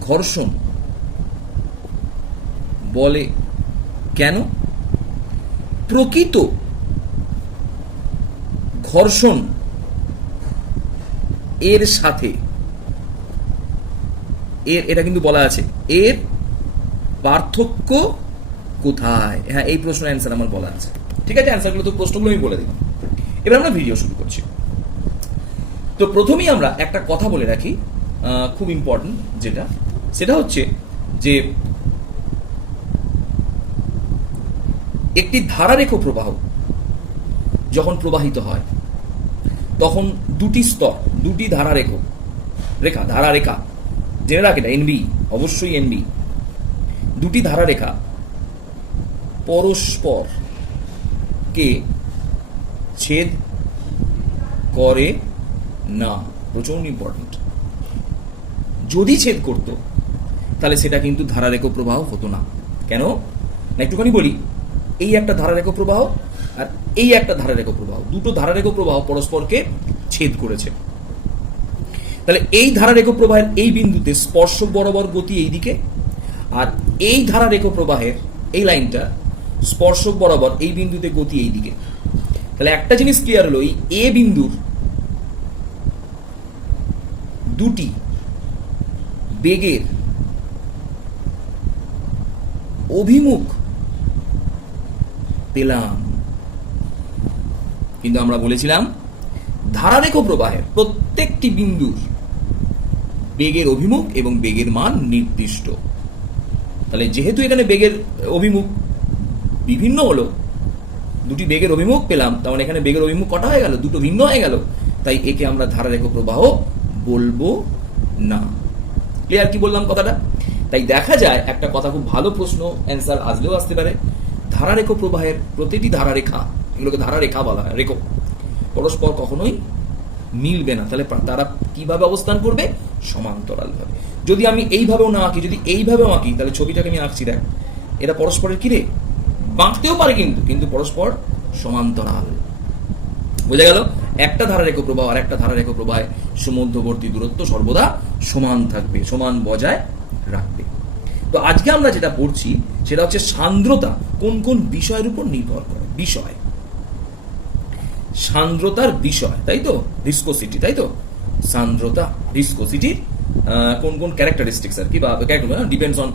ঘর্ষণ বলে কেন? প্রকৃত ঘর্ষণ এর সাথে এটা কিন্তু বলা আছে, এর পার্থক্য কোথায়? হ্যাঁ, এই প্রশ্নের অ্যান্সার আমার বলা আছে। ঠিক আছে, অ্যান্সারগুলো তো প্রশ্নগুলো আমি বলে দিলাম। এবার আমরা ভিডিও শুরু করছি। তো প্রথমেই আমরা একটা কথা বলে রাখি, খুব ইম্পর্টেন্ট, সেটা হচ্ছে যে একটি ধারারেখ প্রবাহ যখন প্রবাহিত হয় তখন দুটি ধারারেখা জেনে রাখ, এটা এনবি, অবশ্যই এনবি, দুটি ধারারেখা পরস্পরকে ছেদ করে না। প্রচন্ড ইম্পর্টেন্ট। যদি ছেদ করত তাহলে সেটা কিন্তু ধারারেখ প্রবাহ হতো না। কেন না, একটুখানি বলি। এই একটা ধারারেখ প্রবাহ আর এই একটা ধারারেখ প্রবাহ, দুটো ধারারেখ প্রবাহ পরস্পরকে ছেদ করেছে। তাহলে এই ধারারেখ প্রবাহের এই বিন্দুতে স্পর্শক বরাবর গতি এই দিকে, আর এই ধারারেখ প্রবাহের এই লাইনটা স্পর্শক বরাবর এই বিন্দুতে গতি এই দিকে। তাহলে একটা জিনিস ক্লিয়ার হলো, এই এ বিন্দুর দুটি বেগের অভিমুখ পেলাম। কিন্তু আমরা বলেছিলাম ধারারেখ প্রবাহের প্রত্যেকটি বিন্দুর বেগের অভিমুখ এবং বেগের মান নির্দিষ্ট। তাহলে যেহেতু এখানে বেগের অভিমুখ বিভিন্ন হলো, দুটি বেগের অভিমুখ পেলাম, তার মানে এখানে বেগের অভিমুখ কটা হয়ে গেল, দুটো ভিন্ন হয়ে গেল, তাই একে আমরা ধারারেখ প্রবাহ বলবো না। ক্লিয়ার কি বললাম কথাটা? তাই দেখা যায় একটা কথা, খুব ভালো প্রশ্ন, অ্যান্সার আসলেও আসতে পারে, ধারারেখ প্রবাহের প্রতিটি ধারারেখা, এগুলোকে ধারারেখা বলা হয়, রেখ, পরস্পর কখনোই মিলবে না। তাহলে তারা কিভাবে অবস্থান করবে? সমান্তরাল ভাবে। যদি আমি এইভাবেও না আঁকি, যদি এইভাবেও আঁকি, তাহলে ছবিটাকে আমি আঁকছি, দেখ এরা পরস্পরের কি রে, বাঁকতেও পারে কিন্তু পরস্পর সমান্তরাল। বোঝা গেল? একটা ধারারেখ প্রবাহ আর একটা ধারারেখ প্রবাহের মধ্যবর্তী দূরত্ব সর্বদা সমান থাকবে, সমান বজায় রাখবে। তো আজকে আমরা যেটা পড়ছি সেটা হচ্ছে সান্দ্রতা কোন কোন বিষয়ের উপর নির্ভর করে। বিষয়, সান্দ্রতার বিষয়, তাই তো, ভিসকোসিটি, তাই তো, সান্দ্রতা ভিসকোসিটির কোন কোন ক্যারেক্টারিস্টিক্স আর কি, বা ডিপেন্ডস অন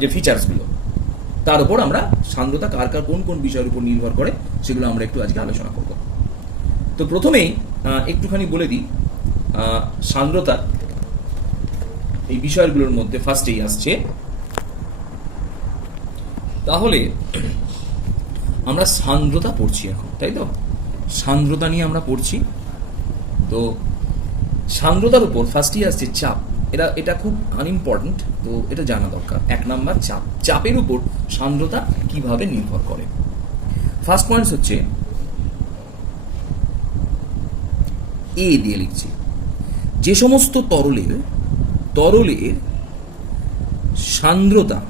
যে ফিচার্স গুলো, তার উপর আমরা সান্দ্রতা কার কার কোন কোন বিষয়ের উপর নির্ভর করে সেগুলো আমরা একটু আজকে আলোচনা করব। তো প্রথমেই একটুখানি বলে দিই, সান্দ্রতা এই বিষয়গুলোর মধ্যে ফার্স্টেই আসছে, তাহলে আমরা সান্দ্রতা পড়ছি এখন, তাই তো, সান্দ্রতা নিয়ে আমরা পড়ছি। তো সান্দ্রতার উপর ফার্স্টই আসছে চাপ। এটা খুব আনইম্পর্টেন্ট, তো এটা জানা দরকার। 1 নাম্বার চাপ, চাপের উপর সান্দ্রতা কিভাবে নির্ভর করে। ফার্স্ট পয়েন্ট হচ্ছে এ দিয়ে লিখছি, যে সমস্ত তরলের সান্দ্রতা,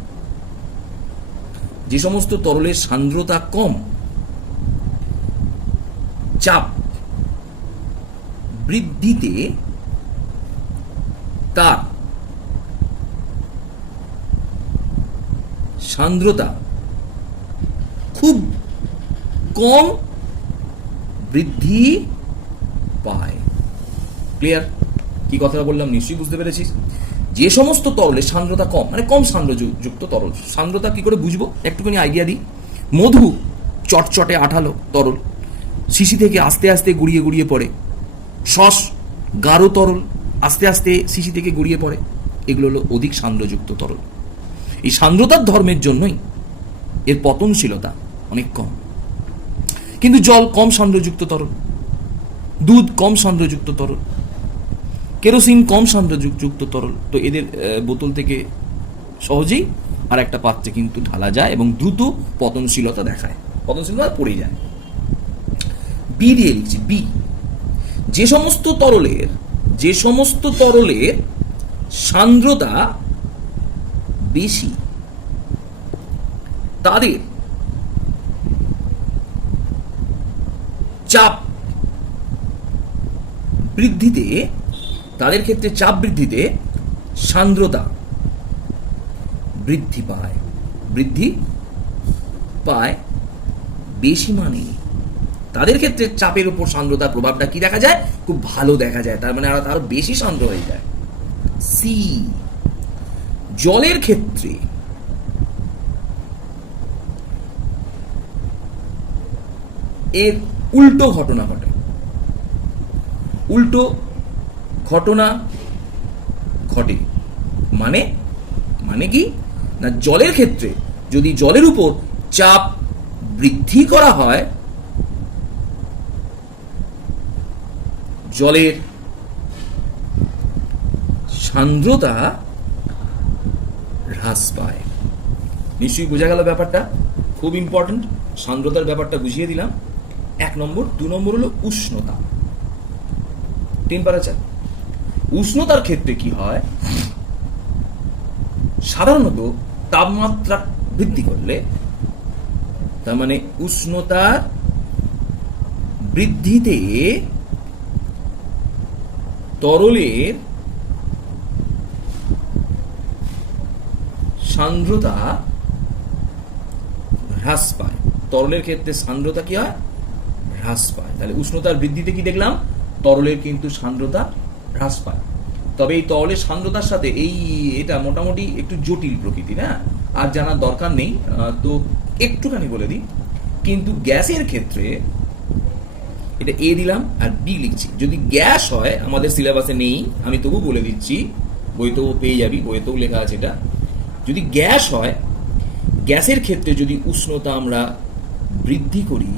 যে সমস্ত তরলের সান্দ্রতা কম, চাপ বৃদ্ধিতে তার সান্দ্রতা খুব কম বৃদ্ধি পায়। ক্লিয়ার? কি কথাটা বললাম নিশ্চয়ই বুঝতে পেরেছিস। যে সমস্ত তরলের সান্দ্রতা কম, মানে কম সান্দ্রযুক্ত তরল। সান্দ্রতা কি করে বুঝবো একটুখানি আইডিয়া দিই। মধু চটচটে আঠালো তরল, শিশি থেকে আস্তে আস্তে গড়িয়ে গড়িয়ে পড়ে। সস গাঢ় তরল, আস্তে আস্তে শিশি থেকে গড়িয়ে পড়ে। এগুলো হলো অধিক সান্দ্রযুক্ত তরল। এই সান্দ্রতার ধর্মের জন্যই এর পতনশীলতা অনেক কম। কিন্তু জল কম সান্দ্রযুক্ত তরল, দুধ কম সান্দ্রযুক্ত তরল, কেরোসিন কম সান্দ্রযুক্ত তরল। তো এদের বোতল থেকে সহজেই আর একটা পাত্রে কিন্তু ঢালা যায় এবং দ্রুত পতনশীলতা দেখায়, পতনশীলতা পড়ে যায়। বি দিয়ে লিখছি, বি, যে সমস্ত তরলের সান্দ্রতা বেশি, তাদের চাপ বৃদ্ধিতে, তাদের ক্ষেত্রে চাপ বৃদ্ধিতে সান্দ্রতা বৃদ্ধি পায় বেশি, মানে তাদের ক্ষেত্রে চাপের উপর সান্দ্রতার প্রভাবটা কি দেখা যায়? খুব ভালো দেখা যায়, তার মানে আরো বেশি সান্দ্র হয়ে যায়। সি, জলের ক্ষেত্রে এর উল্টো ঘটনা ঘটে। উল্টো ঘটনা ঘটে মানে কি না, জলের ক্ষেত্রে যদি জলের উপর চাপ বৃদ্ধি করা হয়, জলের সান্দ্রতা হ্রাস পায়। নিশ্চয়ই বোঝা গেল ব্যাপারটা, খুব ইম্পর্টেন্ট। সান্দ্রতার ব্যাপারটা বুঝিয়ে দিলাম। 1 নম্বর। 2 নম্বর হলো উষ্ণতা, টেম্পারেচার। উষ্ণতার ক্ষেত্রে কি হয়, সাধারণত তাপমাত্রা বৃদ্ধি করলে, তার মানে উষ্ণতার বৃদ্ধিতে তরলের সান্দ্রতা হ্রাস পায়। তরলের ক্ষেত্রে সান্দ্রতা কি হয়? হ্রাস পায়। তাহলে উষ্ণতার বৃদ্ধিতে কি দেখলাম? তরলের কিন্তু সান্দ্রতা হ্রাস পায়। তবে এই তরলের সান্দ্রতার সাথে এটা মোটামুটি একটু জটিল প্রকৃতির, হ্যাঁ, আর জানার দরকার নেই, তো একটুখানি বলে দিই। কিন্তু গ্যাসের ক্ষেত্রে এটা এ দিলাম আর বি লিখছি। যদি গ্যাস হয়, আমাদের সিলেবাসে নেই, আমি তবু বলে দিচ্ছি, বইতেও পেয়ে যাবি, বইতেও লেখা আছে এটা। যদি গ্যাস হয়, গ্যাসের ক্ষেত্রে যদি উষ্ণতা আমরা বৃদ্ধি করি,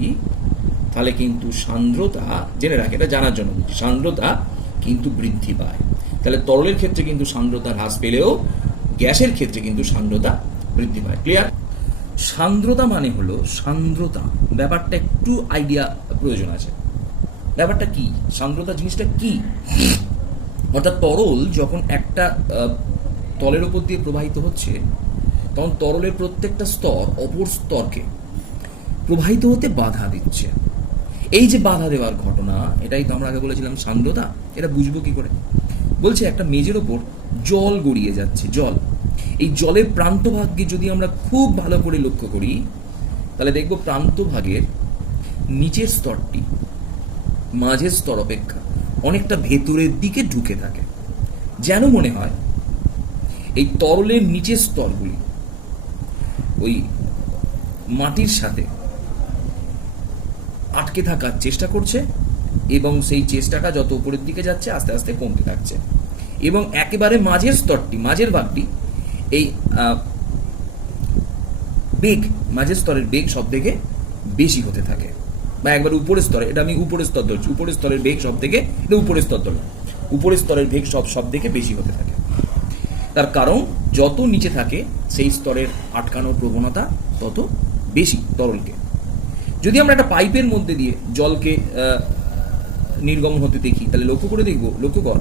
তাহলে কিন্তু সান্দ্রতা, জেনে রাখ, এটা জানার জন্য সান্দ্রতা কিন্তু বৃদ্ধি পায়। তাহলে তরলের ক্ষেত্রে কিন্তু সান্দ্রতা হ্রাস পেলেও গ্যাসের ক্ষেত্রে কিন্তু সান্দ্রতা বৃদ্ধি পায়। ক্লিয়ার? সান্দ্রতা মানে হলো সান্দ্রতা, ব্যাপারটা একটু আইডিয়া প্রয়োজন আছে। ব্যাপারটা কি, সান্দ্রতা জিনিসটা কি? অর্থাৎ তরল যখন একটা তলের উপর দিয়ে প্রবাহিত হচ্ছে, তখন তরলের প্রত্যেকটা স্তর অপর স্তরকে প্রবাহিত হতে বাধা দিচ্ছে। এই যে বাধা দেওয়ার ঘটনা, এটাই তো আমরা আগে বলেছিলাম সান্দ্রতা। এটা বুঝবো কি করে? বলছে একটা মেঝের ওপর জল গড়িয়ে যাচ্ছে, জল। এই জলের প্রান্তভাগকে যদি আমরা খুব ভালো করে লক্ষ্য করি, তাহলে দেখব প্রান্তভাগের নিচের স্তরটি মাঝের স্তর অপেক্ষা অনেকটা ভেতরের দিকে ঢুকে থাকে। যেন মনে হয় এই তরলের নিচের স্তরগুলি ওই মাটির সাথে আটকে থাকার চেষ্টা করছে, এবং সেই চেষ্টাটা যত উপরের দিকে যাচ্ছে আস্তে আস্তে কমতে থাকছে, এবং একেবারে মাঝের স্তরটি, মাঝের ভাগটি, এই বেগ, মাঝের স্তরের বেগ সব থেকে বেশি হতে থাকে। বা একবার উপরের স্তরে, এটা আমি উপরের স্তর ধরছি, উপরের স্তরের বেগ সব থেকে, এটা উপরের স্তর ধরলাম, উপরের স্তরের বেগ সব থেকে বেশি হতে থাকে। তার কারণ যত নিচে থাকে সেই স্তরের আটকানোর প্রবণতা তত বেশি তরলকে। যদি আমরা একটা পাইপের মধ্যে দিয়ে জলকে নির্গমন হতে দেখি, তাহলে লক্ষ্য কর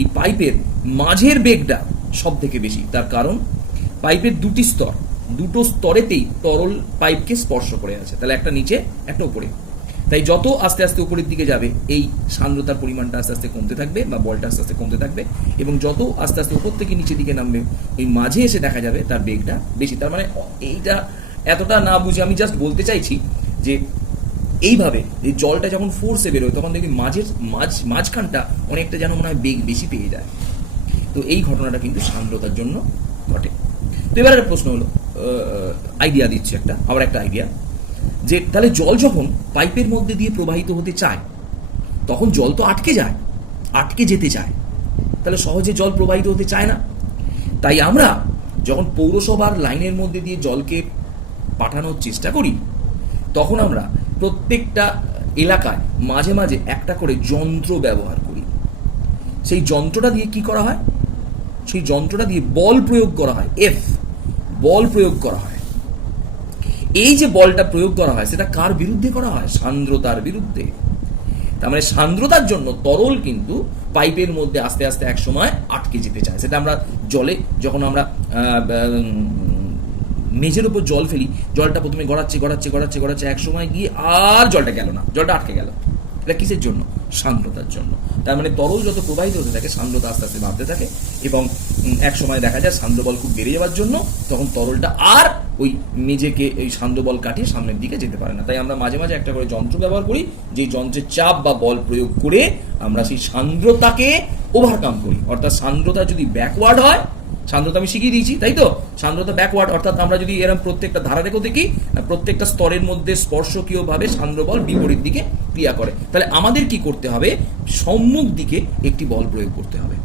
এই পাইপের মাঝের বেগটা সব থেকে বেশি। তার কারণ পাইপের দুটো স্তরেতেই তরল পাইপকে স্পর্শ করে আছে, তাহলে একটা নিচে একটা উপরে। তাই যত আস্তে আস্তে উপরের দিকে যাবে এই সান্দ্রতার পরিমাণটা আস্তে আস্তে কমতে থাকবে, বা বলটা আস্তে আস্তে কমতে থাকবে, এবং যত আস্তে আস্তে উপর থেকে নিচের দিকে নামবে এই মাঝে এসে দেখা যাবে তার বেগটা বেশি। তার মানে এইটা এতটা না বুঝে আমি জাস্ট বলতে চাইছি যে এইভাবে এই জলটা যখন ফোর্সে বেরোয় তখন দেখবি মাঝখানটা অনেকটা যেন মনে হয় বেগ বেশি পেয়ে যায়। তো এই ঘটনাটা কিন্তু সান্দ্রতার জন্য ঘটে। তো এবার একটা প্রশ্ন হলো, আইডিয়া দিচ্ছে আবার একটা আইডিয়া, যে তাহলে জল যখন পাইপের মধ্যে দিয়ে প্রবাহিত হতে চায় তখন জল তো আটকে যেতে চায়, তাহলে সহজে জল প্রবাহিত হতে চায় না। তাই আমরা যখন পৌরসভার লাইনের মধ্যে দিয়ে জলকে পাঠানোর চেষ্টা করি, তখন আমরা প্রত্যেকটা এলাকায় মাঝে মাঝে একটা করে যন্ত্র ব্যবহার করি। সেই যন্ত্রটা দিয়ে কি করা হয়? সেই যন্ত্রটা দিয়ে বল প্রয়োগ করা হয়, বল প্রয়োগ করা হয়। এই যে বলটা প্রয়োগ করা হয় সেটা কার বিরুদ্ধে করা হয়? সান্দ্রতার বিরুদ্ধে। তার মানে সান্দ্রতার জন্য তরল কিন্তু পাইপের মধ্যে আস্তে আস্তে এক সময় আটকে যেতে চায়। সেটা আমরা জলে যখন আমরা মেঝের উপর জল ফেলি, জলটা প্রথমে গড়াচ্ছে, এক সময় গিয়ে আর জলটা গেল না, জলটা আটকে গেল। এটা কিসের জন্য? সান্দ্রতার জন্য। তার মানে তরল যত প্রবাহিত হতে থাকে সান্দ্রতা আস্তে আস্তে বাড়তে থাকে, এবং এক সময় দেখা যায় সান্দ্রবল খুব বেড়ে যাওয়ার জন্য তখন তরলটা আর ওই মেঝেকে ওই সান্দ্রবল কাটিয়ে সামনের দিকে যেতে পারে না। তাই আমরা মাঝে মাঝে একটা করে যন্ত্র ব্যবহার করি, যে যন্ত্রের চাপ বা বল প্রয়োগ করে আমরা সেই সান্দ্রতাকে ওভারকাম করি। অর্থাৎ সান্দ্রতা যদি ব্যাকওয়ার্ড হয়, সান্দ্রতা আমি শিখিয়ে দিয়েছি তাই তো, সান্দ্রতা ব্যাকওয়ার্ড, অর্থাৎ আমরা যদি এরকম প্রত্যেকটা ধারারেখা দেখি, প্রত্যেকটা স্তরের মধ্যে স্পর্শকীয় ভাবে সান্দ্রবল বিপরীত দিকে ক্রিয়া করে, তাহলে আমাদের কি করতে হবে? সম্মুখ দিকে একটি বল প্রয়োগ করতে হবে।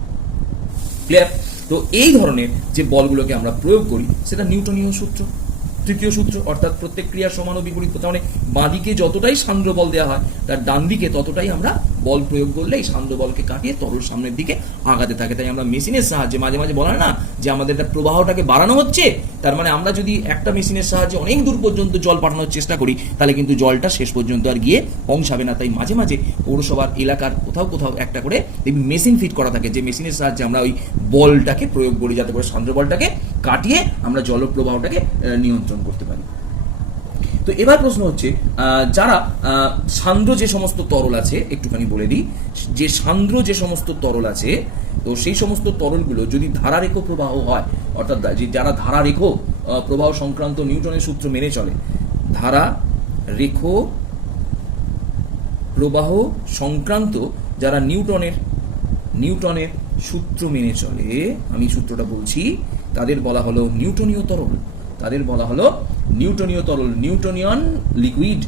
ক্লিয়ার? তো এই ধরনের যে বলগুলোকে আমরা প্রয়োগ করি সেটা নিউটনীয় সূত্র, তৃতীয় সূত্র, অর্থাৎ প্রত্যেক ক্রিয়ার সমান ও বিপরীত। মানে বাঁদিকে যতটাই সান্দ্র বল দেওয়া হয় তার ডান দিকে ততটাই আমরা বল প্রয়োগ করলে এই সান্দ্র বলকে কাটিয়ে তরল সামনের দিকে আগাতে থাকে। তাই আমরা মেশিনের সাহায্যে মাঝে মাঝে বলা হয় না যে আমাদের একটা প্রবাহটাকে বাড়ানো হচ্ছে, তার মানে আমরা যদি একটা মেশিনের সাহায্যে অনেক দূর পর্যন্ত জল পাঠানোর চেষ্টা করি তাহলে কিন্তু জলটা শেষ পর্যন্ত আর গিয়ে পৌঁছাবে না। তাই মাঝে মাঝে পৌরসভার এলাকার কোথাও একটা করে মেশিন ফিট করা থাকে, যে মেশিনের সাহায্যে আমরা ওই বলটাকে প্রয়োগ করি যাতে করে সান্দ্র বলটাকে কাটিয়ে আমরা জলপ্রবাহটাকে নিয়ন্ত্রণ করতে পারি। তো এবার প্রশ্ন হচ্ছে, যারা সান্দ্র যে সমস্ত তরল আছে, একটুখানি বলে দিই, যে সান্দ্র যে সমস্ত তরল আছে, তো সেই সমস্ত তরলগুলো যদি ধারারেখ প্রবাহ হয়, অর্থাৎ যারা ধারারেখ প্রবাহ সংক্রান্ত নিউটনের সূত্র মেনে চলে, ধারারেখ প্রবাহ সংক্রান্ত যারা নিউটনের সূত্র মেনে চলে, আমি সূত্রটা বলছি, তাদের বলা হলো নিউটনীয় তরল, নিউটনিয়ান লিকুইড,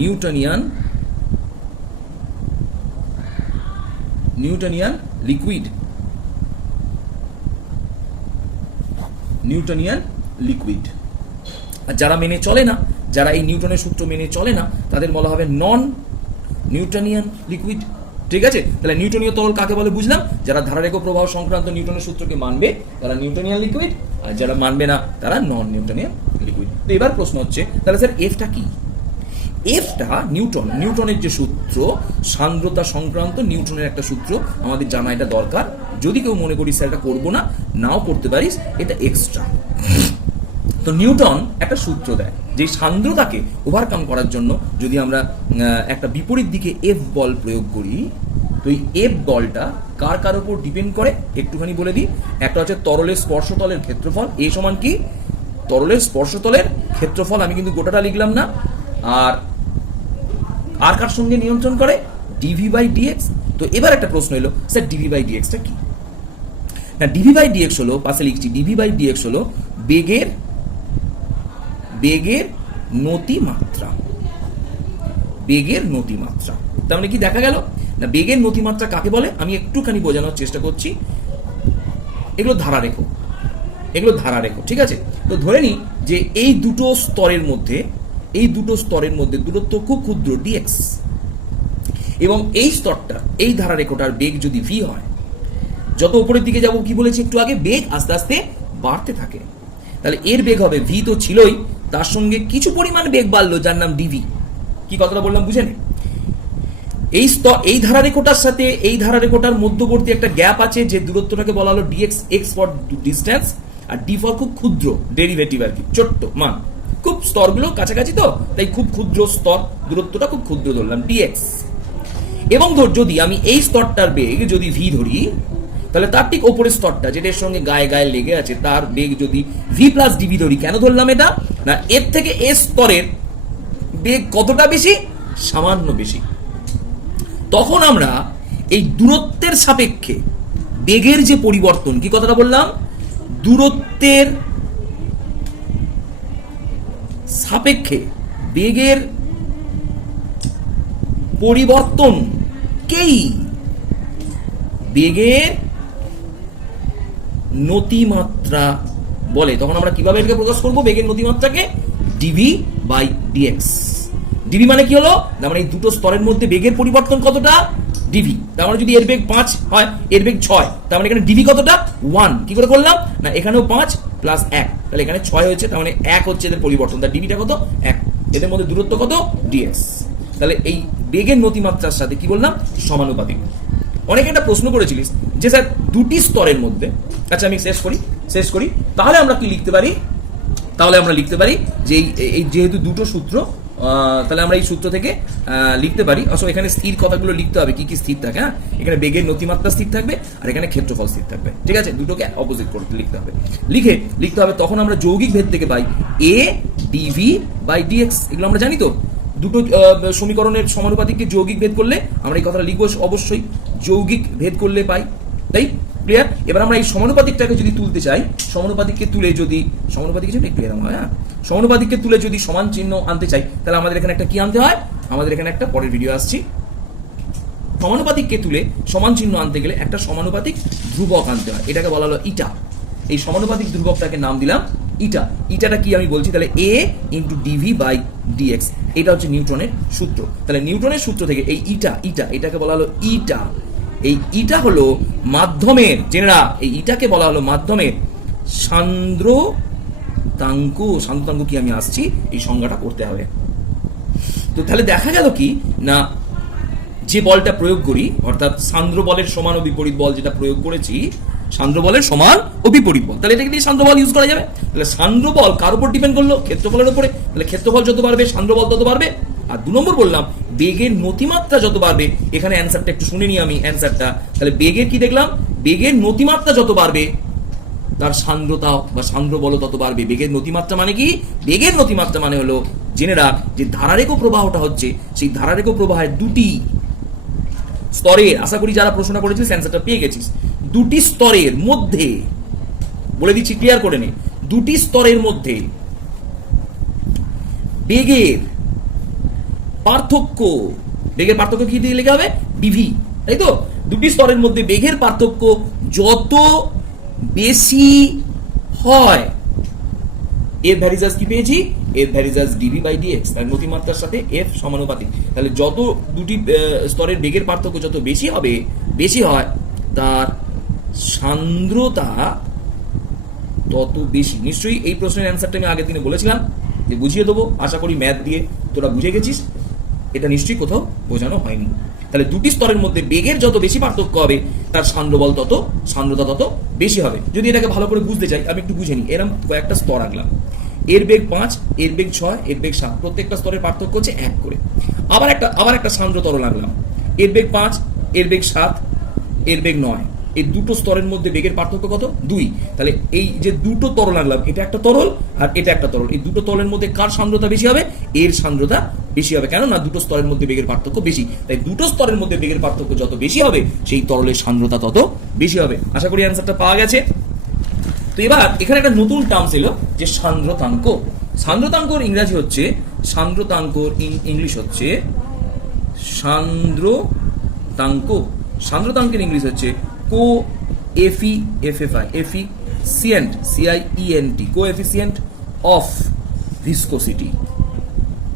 নিউটনিয়ান লিকুইড। আর যারা মেনে চলে না, যারা এই নিউটনের সূত্র মেনে চলে না, তাদের বলা হবে নন নিউটনিয়ান লিকুইড। ঠিক আছে? তাহলে নিউটনীয় তরল কাকে বলে বুঝলাম? যারা ধারারেখ প্রবাহ সংক্রান্ত নিউটনের সূত্রকে মানবে তারা নিউটনিয়ান লিকুইড, আর যারা মানবে না তারা নন নিউটনিয়ান লিকুইড। তো এবার প্রশ্ন হচ্ছে, তাহলে স্যার এফটা কি? এফটা নিউটনের যে সূত্র, সান্দ্রতা সংক্রান্ত নিউটনের একটা সূত্র, আমাদের জানা এটা দরকার। যদি কেউ মনে করিস স্যার এটা করবো না, নাও করতে পারিস, এটা এক্সট্রা। তো নিউটন একটা সূত্র দেয় যে সান্দ্রতাকে ওভারকাম করার জন্য যদি আমরা একটা বিপরীত দিকে এফ বল প্রয়োগ করি, তো এই এফ বলটা কার কার উপর ডিপেন্ড করে একটুখানি বলে দিই। একটা হচ্ছে তরলের স্পর্শতলের ক্ষেত্রফল, এ সমান কি তরলের স্পর্শতলের ক্ষেত্রফল, আমি কিন্তু গোটাটা লিখলাম না। আর আর কার সঙ্গে নিয়ন্ত্রণ করে, ডিভি বাই ডিএক্স। তো এবার একটা প্রশ্ন এলো, স্যার ডিভি বাই ডিএক্সটা কি? না, ডিভি বাই ডিএক্স হলো, পাশে লিখছি, ডিভি বাই ডিএক্স হলো বেগের নতিমাত্রা। বেগের নতিমাত্রা তার মানে কি দেখা গেল না, বেগের নতিমাত্রা কাকে বলে আমি একটুখানি বোঝানোর চেষ্টা করছি। এগুলো ধারারেখ, ঠিক আছে? তো ধরে নিই যে এই দুটো স্তরের মধ্যে দূরত্ব খুব ক্ষুদ্র ডিএক্স, এবং এই স্তরটা, এই ধারারেখটার বেগ যদি ভি হয়, যত উপরের দিকে যাব, কি বলেছি একটু আগে, বেগ আস্তে আস্তে বাড়তে থাকে। তাহলে এর বেগ হবে ভি, তো ছিলই, তার সঙ্গে কিছু পরিমাণ বেগ বাড়লো যার নাম ডিভি। কি কথাটা বললাম বুঝে নে? এই ধারারেখটার সাথে এই ধারারেখটার মধ্যবর্তী একটা গ্যাপ আছে, যে দূরত্বটাকে বলা হলো ডিএক্স, এক্স ফর ডিস্টেন্স, আর ডি ফর খুব ক্ষুদ্র ডেরিভেটিভ আর কি, ছোট্ট মান। খুব স্তরগুলো কাছাকাছি, তো তাই খুব ক্ষুদ্র স্তর, দূরত্বটা খুব ক্ষুদ্র ধরলাম ডিএক্স। এবং যদি আমি এই স্তরটার বেগ যদি ভি ধরি, তাহলে তার ঠিক ওপরের স্তরটা যেটার সঙ্গে গায়ে গায়ে লেগে আছে, তার বেগ যদি ভি প্লাস ডিভি ধরি। কেন ধরলাম এটা? না, এর থেকে এস স্তরের বেগ কতটা বেশি? সামান্য বেশি। তখন আমরা এই দূরত্বের সাপেক্ষে বেগের যে পরিবর্তন, কি কথাটা বললাম, দূরত্বের সাপেক্ষে বেগের পরিবর্তনকেই বেগের নতিমাত্রা বলে। তখন আমরা কিভাবে এটাকে প্রকাশ করবো, বেগের নতিমাত্রাকে? Dv by dx. ডিভি মানে কি হলো, না মানে এই দুটো স্তরের মধ্যে বেগের পরিবর্তন কতটা, ডিভি। তার মানে যদি এর বেগ 5 হয়, এর বেগ 6, তার মানে এখানে ডিভি কতটা, 1। কি করে করলাম না, এখানেও 5 প্লাস 1, তাহলে এখানে 6 হয়েছে, তার মানে 1 হচ্ছে এদের পরিবর্তন, তার ডিভিটা কত, 1। এদের মধ্যে দূরত্ব কত, ডিএক্স। তাহলে এই বেগের নতিমাত্রার সাথে কি বললাম, সমানুপাতিক। অনেকে একটা প্রশ্ন করেছিলিস যে স্যার দুটি স্তরের মধ্যে, আচ্ছা আমি শেষ করি, তাহলে আমরা কি লিখতে পারি? তাহলে আমরা লিখতে পারি যে এই যেহেতু দুটো সূত্র, তাহলে আমরা এই সূত্র থেকে লিখতে পারি। অবশ্য এখানে স্থির কথাগুলো লিখতে হবে, কি কি স্থির থাকে। হ্যাঁ, এখানে বেগের নতিমাত্রা স্থির থাকবে, আর এখানে ক্ষেত্রফল স্থির থাকবে, ঠিক আছে? দুটোকে অপোজিট করতে লিখতে হবে। লিখতে হবে, তখন আমরা যৌগিক ভেদ থেকে পাই এ ডিভি বাই ডিএক্স। এগুলো আমরা জানি তো, দুটো সমীকরণের সমানুপাতিককে যৌগিক ভেদ করলে আমরা এই কথাটা লিখবো অবশ্যই, যৌগিক ভেদ করলে পাই। তাই ক্লিয়ার? এবার আমরা এই সমানুপাতিকটাকে যদি তুলতে চাই, সমানুপাতিককে তুলে যদি একটু এরকম হয়, হ্যাঁ, সমানুপাতিককে তুলে যদি সমান চিহ্ন আনতে চাই, তাহলে আমাদের এখানে একটা কি আনতে হয়, আমাদের এখানে একটা পরের ভিডিও আসছি, সমানুপাতিককে তুলে সমান চিহ্ন আনতে গেলে একটা সমানুপাতিক ধ্রুবক আনতে হয়, এটাকে বলা হলো ইটা। এই সমানুপাতিক ধ্রুবকটাকে নাম দিলাম ইটা। ইটাটা কি আমি বলছি, তাহলে এ ইন্টু ডিভি বাই ডিএক্স, এটা হচ্ছে নিউটনের সূত্র। তাহলে নিউটনের সূত্র থেকে এই এটাকে বলা হলো ইটা। এই ইটা হলো মাধ্যমের, জেনেরা, এই ইটাকে বলা হলো মাধ্যমের সান্দ্রতাঙ্ক কি আমি আসছি, এই সংজ্ঞাটা করতে হবে। তো তাহলে দেখা গেল কি না, যে বলটা প্রয়োগ করি, অর্থাৎ সান্দ্র বলের সমান ও বিপরীত বল যেটা প্রয়োগ করেছি, সান্দ্র বলের সমান ও বিপরীত বল, তাহলে এটাকে দিয়ে সান্দ্র বল ইউজ করা যাবে। তাহলে সান্দ্র বল কার উপর ডিপেন্ড করলো, ক্ষেত্রফলের উপরে। তাহলে ক্ষেত্রফল যত বাড়বে সান্দ্র বল তত বাড়বে। আর 2 নম্বর বললাম, বেগের নতিমাত্রা যত বাড়বে, এখানে অ্যান্সারটা একটু শুনে নিই আমি অ্যান্সারটা। তাহলে বেগের কি দেখলাম, বেগের নতিমাত্রা যত বাড়বে তার সান্দ্রতা বা সান্দ্র বল তত বাড়বে। বেগের নতিমাত্রা মানে কি, বেগের নতিমাত্রা মানে হলো, জেনে রাখ, যে ধারারেখ প্রবাহটা হচ্ছে, সেই ধারারেখ প্রবাহের দুটি স্তরে, আশা করি যারা প্রশ্নটা করেছিস অ্যান্সারটা পেয়ে গেছিস, দুটি স্তরের মধ্যে, বলে দিচ্ছি ক্লিয়ার করে নে, দুটি স্তরের মধ্যে বেগের পার্থক্য কি দিয়ে লেখা হবে, ডিভি, তাই তো? দুটি স্তরের মধ্যে বেগের পার্থক্য যত বেশি হয়, এফ ভ্যারিজাস কি পেয়েছি, F varies as dv by dx, তার নতিমাত্রার সাথে এফ সমানুপাতিক। তাহলে যত দুটি স্তরের বেগের পার্থক্য যত বেশি হয়, তার সান্দ্রতা তত বেশি। নিশ্চয়ই এই প্রশ্নের অ্যান্সারটা আমি আগের দিনে বলেছিলাম যে বুঝিয়ে দেবো, আশা করি ম্যাথ দিয়ে তোরা বুঝে গেছিস, এটা নিশ্চয়ই কোথাও বোঝানো হয়নি। তাহলে দুটি স্তরের মধ্যে বেগের যত বেশি পার্থক্য হবে, তার সান্দ্রতা তত বেশি হবে। যদি এটাকে ভালো করে বুঝতে চাই, আমি একটু বুঝে নিই। এরকম কয়েকটা স্তর আঁকলাম, এর বেগ 5, এর বেগ 6, এর বেগ 7, প্রত্যেকটা স্তরের পার্থক্য হচ্ছে 1 করে। আবার একটা সান্দ্র তরল আনলাম, এর বেগ 5, এর বেগ 7, এর বেগ 9, এই দুটো স্তরের মধ্যে বেগের পার্থক্য কত? 2। তাহলে এই যে দুটো তরল আনলাম, এটা একটা তরল আর এটা একটা তরল, এই দুটো তরলের মধ্যে কার সান্দ্রতা বেশি হবে? এর সান্দ্রতা বেশি হবে। কেন না দুটো স্তরের মধ্যে বেগের পার্থক্য বেশি, তাই দুটো স্তরের মধ্যে বেগের পার্থক্য যত বেশি হবে সেই তরলের সান্দ্রতা তত বেশি হবে। আশা করি অ্যান্সারটা পাওয়া গেছে। তো এবার এখানে একটা নতুন টার্ম ছিল যে সান্দ্রতাঙ্ক। সান্দ্রতাঙ্কর ইংরেজি হচ্ছে, সান্দ্রতাঙ্কর ইংলিশ হচ্ছে সান্দ্রতাঙ্ক। সান্দ্রতাঙ্কের ইংলিশ হচ্ছে coefficient, CIENT, coefficient of viscosity,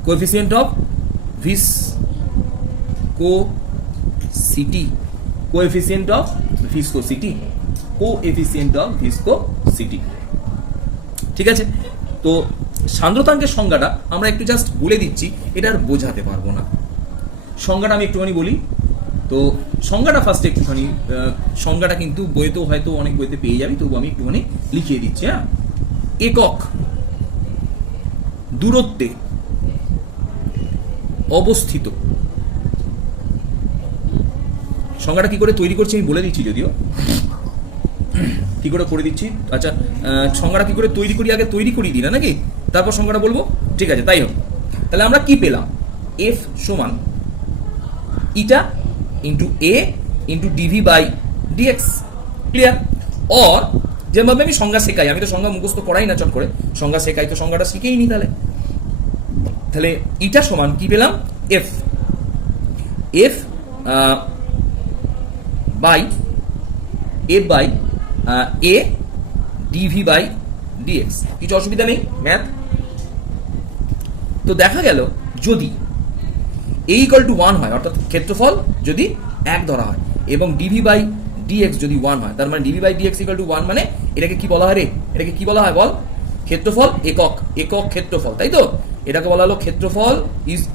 coefficient of viscosity, coefficient of viscosity, coefficient of viscosity. ঠিক আছে, তো সান্দ্রতাঙ্কের সংজ্ঞাটা আমরা একটু জাস্ট বলে দিচ্ছি, এটা আর বোঝাতে পারবো না। সংজ্ঞাটা আমি একটুখানি বলি। তো সংজ্ঞাটা ফার্স্টে একটুখানি, সংজ্ঞাটা কিন্তু বইতেও হয়তো অনেক বইতে পেয়ে যাবি, তবু আমি একটুখানি লিখিয়ে দিচ্ছি। হ্যাঁ, একক দূরত্বে অবস্থিত। সংজ্ঞাটা কি করে তৈরি করছি আমি বলে দিচ্ছি, যদিও কি করে করে দিচ্ছি। আচ্ছা, সংজ্ঞাটা কি করে তৈরি করি আগে তৈরি করিয়ে দিই না নাকি, তারপর সংজ্ঞাটা বলবো। ঠিক আছে, তাই হোক। তাহলে আমরা কি পেলাম? F সমান eta into A into dv by dx. Clear? Or যেভাবে আমি সংজ্ঞা শেখাই, আমি তো সংজ্ঞা মুখস্থ করাই না চট করে, সংজ্ঞা শেখাই তো সংজ্ঞাটা শিখেই নি। তাহলে ইটা সমান কি পেলাম? F by A dv by dx. কিছু অসুবিধা নেই ম্যাথ। তো দেখা গেল যদি এ ইকুয়াল টু 1 হয়, অর্থাৎ ক্ষেত্রফল যদি 1 ধরা হয়, এবং ডিভি বাই ডিএক্স যদি 1 হয়, তার মানে dv by dx equal to 1, মানে এটাকে কি বলা হয় রে? এটাকে কি বলা হয় বল? ক্ষেত্রফল একক, একক ক্ষেত্রফল, তাই তো? এটাকে বলা হলো ক্ষেত্রফল,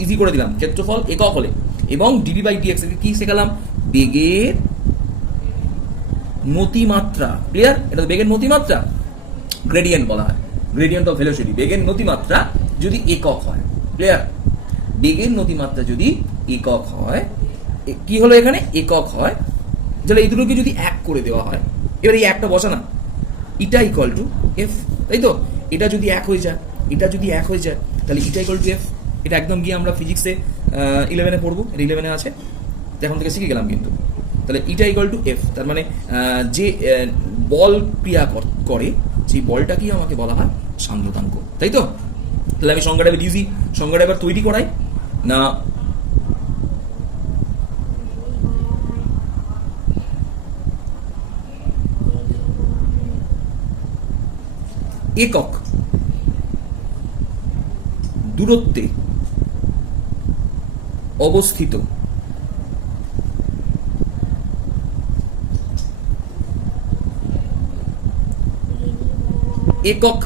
ইজি করে দিলাম, ক্ষেত্রফল একক হলে। এবং ডিভি বাই ডিএক্স কি শেখালাম? বেগের নতিমাত্রা। ক্লিয়ার? এটা তো বেগের নতিমাত্রা, গ্রেডিয়েন্ট বলা হয়, গ্রেডিয়েন্ট অফ ভেলোসিটি। বেগের নতিমাত্রা যদি একক হয়, ক্লিয়ার? বেগের নতিমাত্রা যদি একক হয়, কি হলো এখানে? একক হয়। তাহলে এই দুটোকে যদি 1 করে দেওয়া হয়, এবার এই একটা বসা না, ইটা ইকুয়াল টু এফ, তাই তো? এটা যদি 1 হয়ে যায়, এটা যদি 1 হয়ে যায়, তাহলে ইটা ইকুয়াল টু এফ। এটা একদম গিয়ে আমরা ফিজিক্সে 11-এ পড়বো, এটা 11-এ আছে, এখন থেকে শিখে গেলাম কিন্তু। তাহলে ইটা ইকুয়াল টু এফ, তার মানে যে বল ক্রিয়া করে সেই বলটাকেই আমাকে বলা হয় সান্দ্রতাঙ্ক, তাই তো? তাহলে আমি সংজ্ঞাটা ইজি, সংজ্ঞাটা এবার তৈরি করাই না। একক দূরত্বে অবস্থিত একক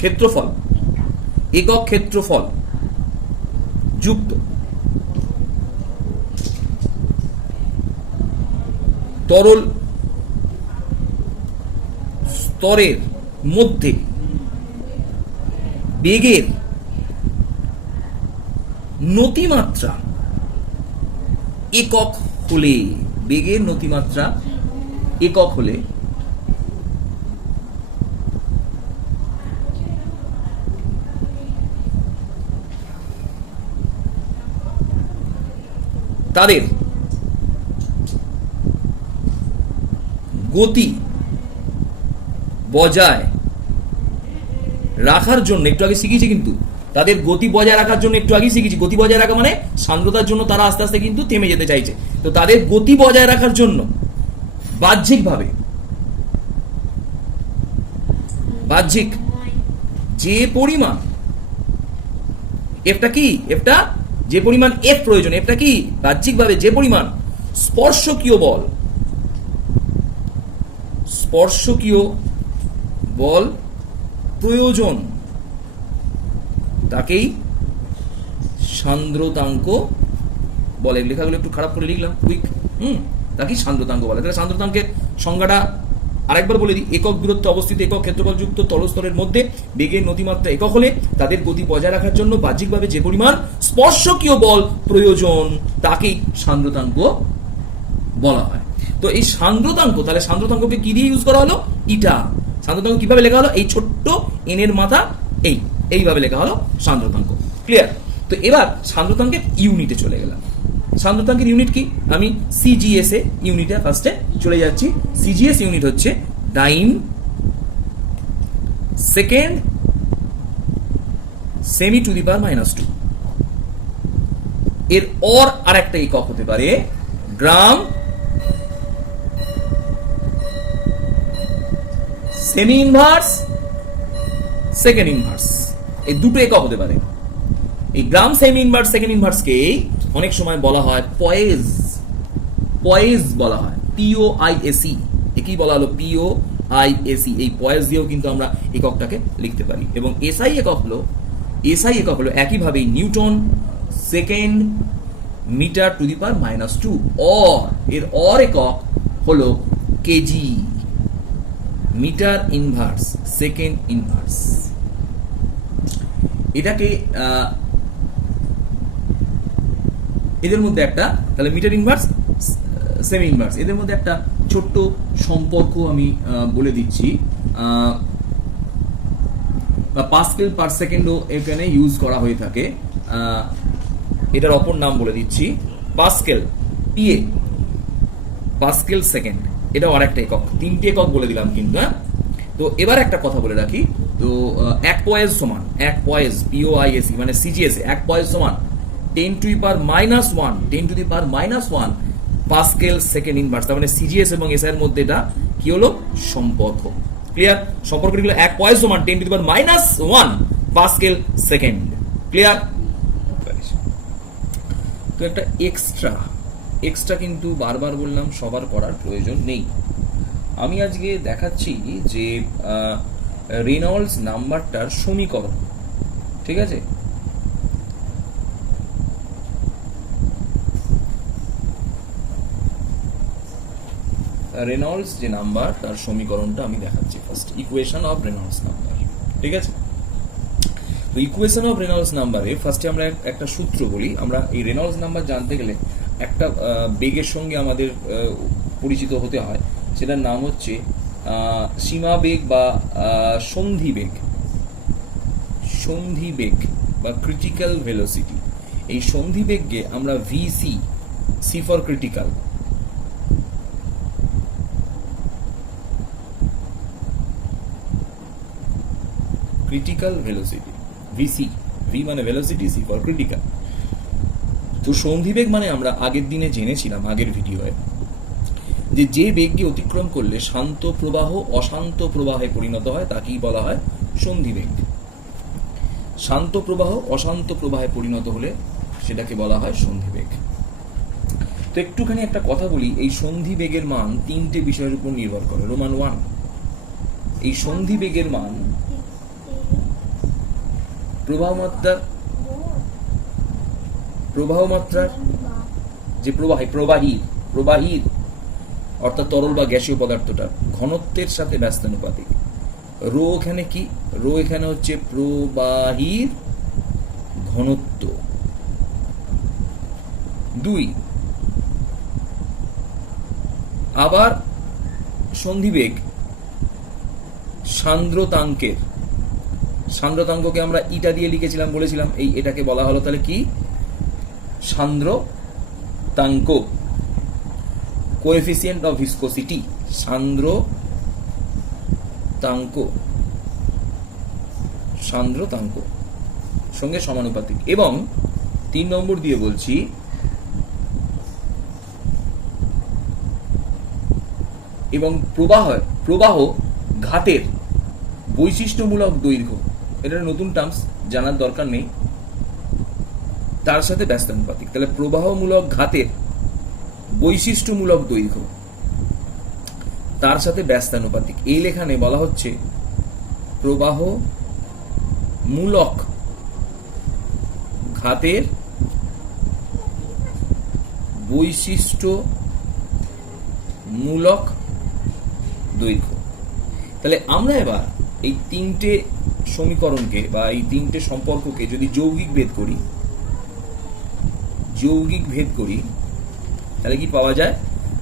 ক্ষেত্রফল, একক ক্ষেত্রফল যুক্ত তরল স্তরের মধ্যে বেগের নতিমাত্রা একক হলে, বেগের নতিমাত্রা একক হলে তাদের গতি বজায় রাখার জন্য, একটু আগে শিখেছি কিন্তু, তাদের গতি বজায় রাখার জন্য একটু আগে শিখেছি। গতি বজায় রাখা মানে সান্দ্রতার জন্য তারা আস্তে আস্তে কিন্তু থেমে যেতে চাইছে। তো তাদের গতি বজায় রাখার জন্য বাহ্যিকভাবে, বাহ্যিক যে পরিমাণ, এফটা কি? এফটা যে পরিমাণ এফ প্রয়োজন, এফটা কি? বাহ্যিকভাবে যে পরিমাণ স্পর্শকীয় বল, স্পর্শকীয় বল প্রয়োজন, তাকেই সান্দ্রতাঙ্ক বলে। লেখাগুলো একটু খারাপ করে লিখলাম, কুইক। তাকেই সান্দ্রতাঙ্ক বলে। তাহলে সান্দ্রতাঙ্কের সংজ্ঞাটা আরেকবার বলে দিই, একক দূরত্বে অবস্থিত একক ক্ষেত্রফলযুক্ত তলস্তরের মধ্যে বেগের নতিমাত্রা একক হলে তাদের গতি বজায় রাখার জন্য বাহ্যিকভাবে যে পরিমাণ স্পর্শকীয় বল প্রয়োজন তাকেই সান্দ্রতাঙ্ক বলা হয়। তো এই সান্দ্রতাঙ্ক, তাহলে সান্দ্রতাঙ্ককে কি দিয়ে ইউজ করা হলো? ইটা। সান্দ্রতাঙ্ক কিভাবে লেখা হলো? এই ছোট্ট এন এর মাথা এইভাবে লেখা হলো সান্দ্রতাঙ্ক। ক্লিয়ার? তো এবার সান্দ্রতাঙ্কের ইউনিটে চলে গেলাম। সান্দ্রতাঙ্কের ইউনিট কি? আমি সিজিএস এ ইউনিটে ফার্স্টে চলে যাচ্ছি। সিজিএস ইউনিট হচ্ছে ডাইন second semi two the power -2। এর আরেকটা একক হতে পারে গ্রাম সেমি ইনভার্স সেকেন্ড ইনভার্স। এই দুটো একক হতে পারে। এই গ্রাম সেমি ইনভার্স সেকেন্ড ইনভার্সকে অনেক সময় বলা হয় পয়েজ বলা হয়, POISE। একই বলা হলো POISE। এই পয়েজ দিয়েও কিন্তু আমরা এককটাকে লিখতে পারি। এবং এসআই একক হলো একইভাবে newton second metre to the power -2। এর একক হলো kg metre inverse second inverse. এটাকে এদের মধ্যে একটা, তাহলে মিটার ইনভার্স সেমি ইনভার্স, এদের মধ্যে একটা ছোট্ট সম্পর্ক আমি বলে দিচ্ছি। পাস্কেল পার সেকেন্ডও এখানে ইউজ করা হয়ে থাকে। এটার অপর নাম বলে দিচ্ছি পাস্কেল, PA পাস্কেল সেকেন্ড। এটাও আরেকটা একক। 3টে একক বলে দিলাম কিন্তু। তো এবার একটা কথা বলে রাখি, তো এক পয়েজ POISE মানে সিজিএস এক পয়েজ সমান 10 two the power -1 pascal second inverse. তার মানে সিজিএস এবং এসআই এর মধ্যে এটা কি হলো? সম্পর্ক। ক্লিয়ার? সম্পর্কটি হলো এক পয়েজ সমান 10 two the power -1 pascal second. Clear? তো একটা এক্সট্রা কিন্তু বারবার বললাম সবার করার প্রয়োজন নেই। আমি আজকে দেখাচ্ছি যে রেনল্ডস নাম্বারটার সমীকরণ। ঠিক আছে? রেনল্ডস যে নাম্বার তার সমীকরণটা আমি দেখাচ্ছি first. Equation of Reynolds number. ঠিক আছে? তো ইকুয়েশন অফ রেনল্ডস নাম্বারে ফার্স্টে আমরা একটা সূত্র বলি। আমরা এই রেনল্ডস নাম্বার জানতে গেলে একটা বেগের সঙ্গে আমাদের পরিচিত হতে হয়, সেটার নাম হচ্ছে সীমা বেগ বা সন্ধি বেগ বা ক্রিটিক্যাল ভেলোসিটি। এই সন্ধি বেগকে আমরা C for critical, velocity, V মানে ভেলোসিটি, সি ফর ক্রিটিক্যাল। তো সন্ধিবেগ মানে আমরা আগের দিনে জেনেছিলাম, আগের ভিডিওয়ে, যে বেগকে অতিক্রম করলে শান্ত প্রবাহ অশান্ত প্রবাহে পরিণত হয় তাকেই বলা হয় সন্ধিবেগ। শান্ত প্রবাহ অশান্ত প্রবাহে পরিণত হলে সেটাকে বলা হয় সন্ধিবেগ। তো একটুখানি একটা কথা বলি, এই সন্ধিবেগের মান 3টে বিষয়ের উপর নির্ভর করে। রোমান 1, এই সন্ধিবেগের মান প্রবাহ মাত্রার যে প্রবাহীর অর্থাৎ তরল বা গ্যাসীয় পদার্থটার ঘনত্বের সাথে ব্যস্তানুপাতিক। রো এখানে কি? রো এখানে হচ্ছে প্রবাহীর ঘনত্ব। 2, আবার সন্ধিবেগ সান্দ্রতাঙ্ককে আমরা ইটা দিয়ে লিখেছিলাম, বলেছিলাম এটাকে বলা হলো তাহলে কি? সান্দ্রতাঙ্ক। কোএফিসিয়েন্ট অফ ভিসকোসিটি, সান্দ্রতাঙ্ক সঙ্গে সমানুপাতিক। এবং 3 নম্বর দিয়ে বলছি এবং প্রবাহ ঘাতের বৈশিষ্ট্যমূলক দৈর্ঘ্য, এটা নতুন টার্মস, জানার দরকার নেই, তার সাথে ব্যস্তানুপাতিক। তাহলে প্রবাহমূলক ঘাতের বৈশিষ্ট্যমূলক দৈর্ঘ্য তার সাথে ব্যস্তানুপাতিক। এই লেখানে বলা হচ্ছে প্রবাহমূলক ঘাতের বৈশিষ্ট্যমূলক দৈর্ঘ্য। তাহলে আমরা এবার এই তিনটে সমীকরণকে বা এই তিনটে সম্পর্ককে যদি যৌগিক ভেদ করি তাহলে কি পাওয়া যায়?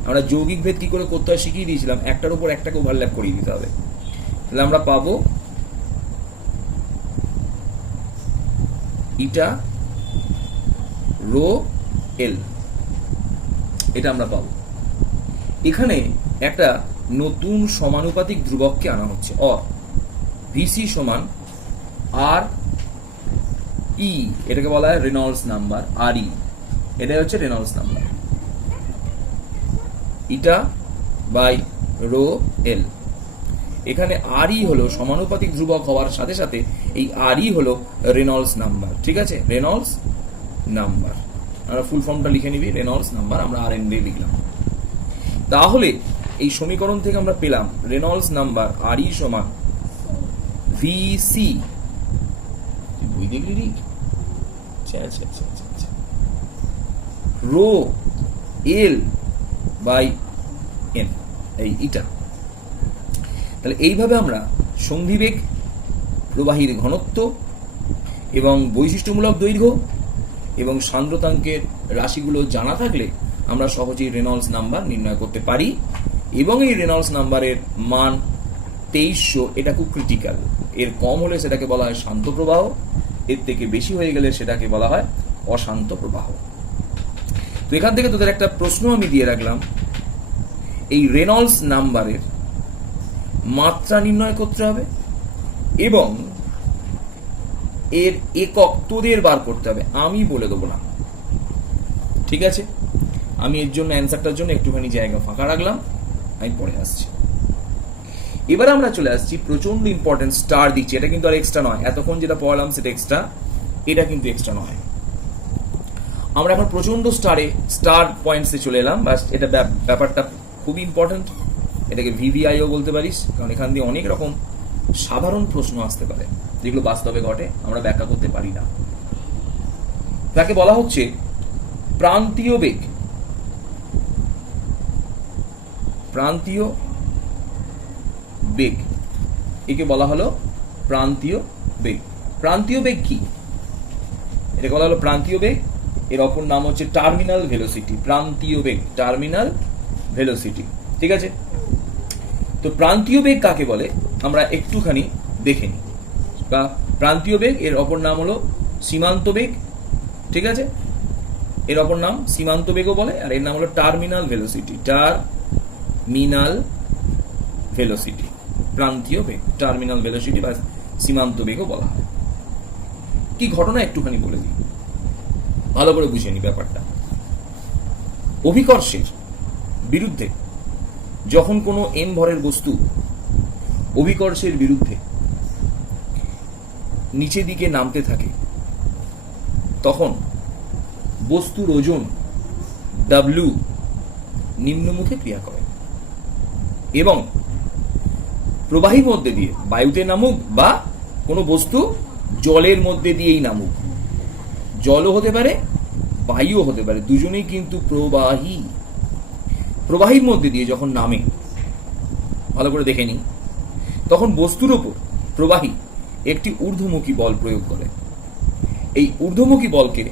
আমরা যৌগিক ভেদ কি করে করতে হয় শিখিয়ে দিয়েছিলাম, একটার উপর একটাকে ওভারল্যাপ করিয়ে দিতে হবে। তাহলে আমরা পাবো ইটা রো এল, এটা আমরা পাবো। এখানে একটা নতুন সমানুপাতিক ধ্রুবককে আনা হচ্ছে, ভিসি সমান আর ই, এটাকে বলা হয় রেনল্ডস নাম্বার। আর ই এটাই হচ্ছে Reynolds number, eta by rho L. এখানে আর ই হলো সমানুপাতিক ধ্রুবক হওয়ার সাথে সাথে এই আর ই হলো রেনল্ডস নাম্বার। ঠিক আছে, রেনল্ডস নাম্বার, আমরা ফুল ফর্মটা লিখে নিবি, রেনল্ডস নাম্বার, আমরা আর এন ডি লিখলাম। তাহলে এই সমীকরণ থেকে আমরা পেলাম রেনল্ডস নাম্বার আর ই সমান ভিসি, বই দেখলি রো এল বাই এন, এই ইটা। তাহলে এইভাবে আমরা সন্ধিবেগ, প্রবাহীর ঘনত্ব এবং বৈশিষ্ট্যমূলক দৈর্ঘ্য এবং সান্দ্রতাঙ্কের রাশিগুলো জানা থাকলে আমরা সহজেই রেনল্ডস নাম্বার নির্ণয় করতে পারি। এবং এই রেনল্ডস নাম্বারের মান 2300, এটা খুব ক্রিটিক্যাল। এর কম হলে সেটাকে বলা হয় শান্ত প্রবাহ, এর থেকে বেশি হয়ে গেলে সেটাকে বলা হয় অশান্ত প্রবাহ। তো এখান থেকে তোদের একটা প্রশ্ন আমি দিয়ে রাখলাম, এই রেনল্ডস নাম্বারের মাত্রা নির্ণয় করতে হবে এবং এর একক তোদের বার করতে হবে, আমি বলে দেবো না। ঠিক আছে, আমি এর জন্য অ্যান্সারটার জন্য একটুখানি জায়গা ফাঁকা রাখলাম, আমি পরে আসছি। এবার আমরা চলে আসছি প্রচন্ড ইম্পর্টেন্ট স্টার দিচ্ছি, এটা কিন্তু আর এক্সট্রা নয়, এতক্ষণ যেটা পড়ালাম সেটা এক্সট্রা, এটা কিন্তু এক্সট্রা নয়। আমরা এখন প্রচন্ড স্টার পয়েন্টসে চলে এলাম, বাস এটা ব্যাপারটা খুবই ইম্পর্টেন্ট, এটাকে ভিভিআইও বলতে পারিস, কারণ এখান দিয়ে অনেক রকম সাধারণ প্রশ্ন আসতে পারে যেগুলো বাস্তবে ঘটে, আমরা ব্যাখ্যা করতে পারি না। তাকে বলা হচ্ছে প্রান্তীয় বেগ। প্রান্তীয় বেগ, একে বলা হলো প্রান্তীয় বেগ। প্রান্তীয় বেগ কি? এটাকে বলা হলো প্রান্তীয় বেগ, এর অপর নাম হচ্ছে টার্মিনাল ভেলোসিটি। প্রান্তীয় বেগ, টার্মিনাল ভেলোসিটি। ঠিক আছে, তো প্রান্তীয় বেগ কাকে বলে আমরা একটুখানি দেখে নিই। বা প্রান্তীয় বেগ এর অপর নাম হলো সীমান্ত বেগ। ঠিক আছে, এর অপর নাম সীমান্ত বেগও বলে, আর এর নাম হলো টার্মিনাল ভেলোসিটি। টার্মিনাল ভেলোসিটি, প্রান্তীয় বেগ, টার্মিনাল ভেলোসিটি বা সীমান্ত বেগও বলা হয়। কি ঘটনা একটুখানি বলে দিই, ভালো করে বুঝে নি ব্যাপারটা। অভিকর্ষের বিরুদ্ধে যখন কোনো এম ভরের বস্তু অভিকর্ষের বিরুদ্ধে নিচে দিকে নামতে থাকে, তখন বস্তুর ওজন W নিম্নমুখে ক্রিয়া করে এবং প্রবাহীর মধ্যে দিয়ে বায়ুতে নামুক বা কোনো বস্তু জলের মধ্যে দিয়েই নামুক, জলও হতে পারে বায়ুও হতে পারে, দুজনেই কিন্তু প্রবাহী। প্রবাহীর মধ্যে দিয়ে যখন নামে, ভালো করে দেখে নিই, তখন বস্তুর ওপর প্রবাহী একটি ঊর্ধ্বমুখী বল প্রয়োগ করে। এই ঊর্ধ্বমুখী বলকে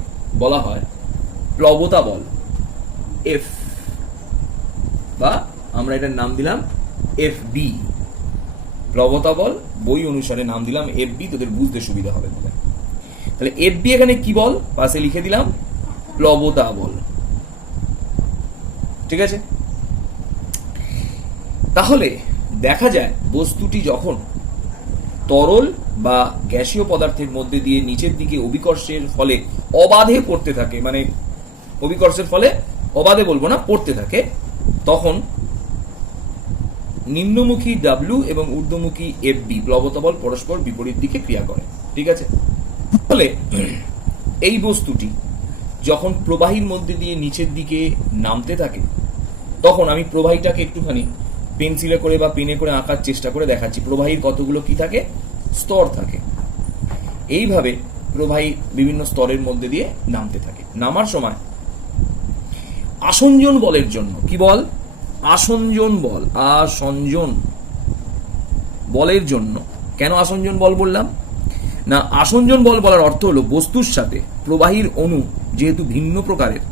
বলা হয় প্লবতা বল, এফ, বা আমরা এটার নাম দিলাম FB। প্লবতা বল বই অনুসারে নাম দিলাম FB, তোদের বুঝতে সুবিধা হবে বলে। তাহলে FB এখানে কি বল, পাশে লিখে দিলাম প্লবতা বল। ঠিক আছে, তাহলে দেখা যায় বস্তুটি যখন তরল বা গ্যাসীয় পদার্থের মধ্যে দিয়ে নিচের দিকে অভিকর্ষের ফলে অবাধে পড়তে থাকে, মানে অভিকর্ষের ফলে অবাধে বলবো না, পড়তে থাকে, তখন নিম্নমুখী W এবং ঊর্ধ্বমুখী FB প্লবতা বল পরস্পর বিপরীত দিকে ক্রিয়া করে। ঠিক আছে, ফলে এই বস্তুটি যখন প্রবাহীর মধ্যে দিয়ে নিচের দিকে নামতে থাকে, তখন আমি প্রবাহীটাকে একটুখানি পেন্সিলে করে বা পেনে করে আঁকার চেষ্টা করে দেখাচ্ছি। প্রবাহীর কতগুলো কি থাকে, স্তর থাকে। এইভাবে প্রবাহী বিভিন্ন স্তরের মধ্যে দিয়ে নামতে থাকে। নামার সময় আসঞ্জন বলের জন্য, কি বল, আসঞ্জন বল, আসঞ্জন বলের জন্য। কেন আসঞ্জন বল বললাম না? আসঞ্জন বল বলার অর্থ হলো বস্তুর সাথে প্রবাহীর অণু যেহেতু ভিন্ন প্রকারের,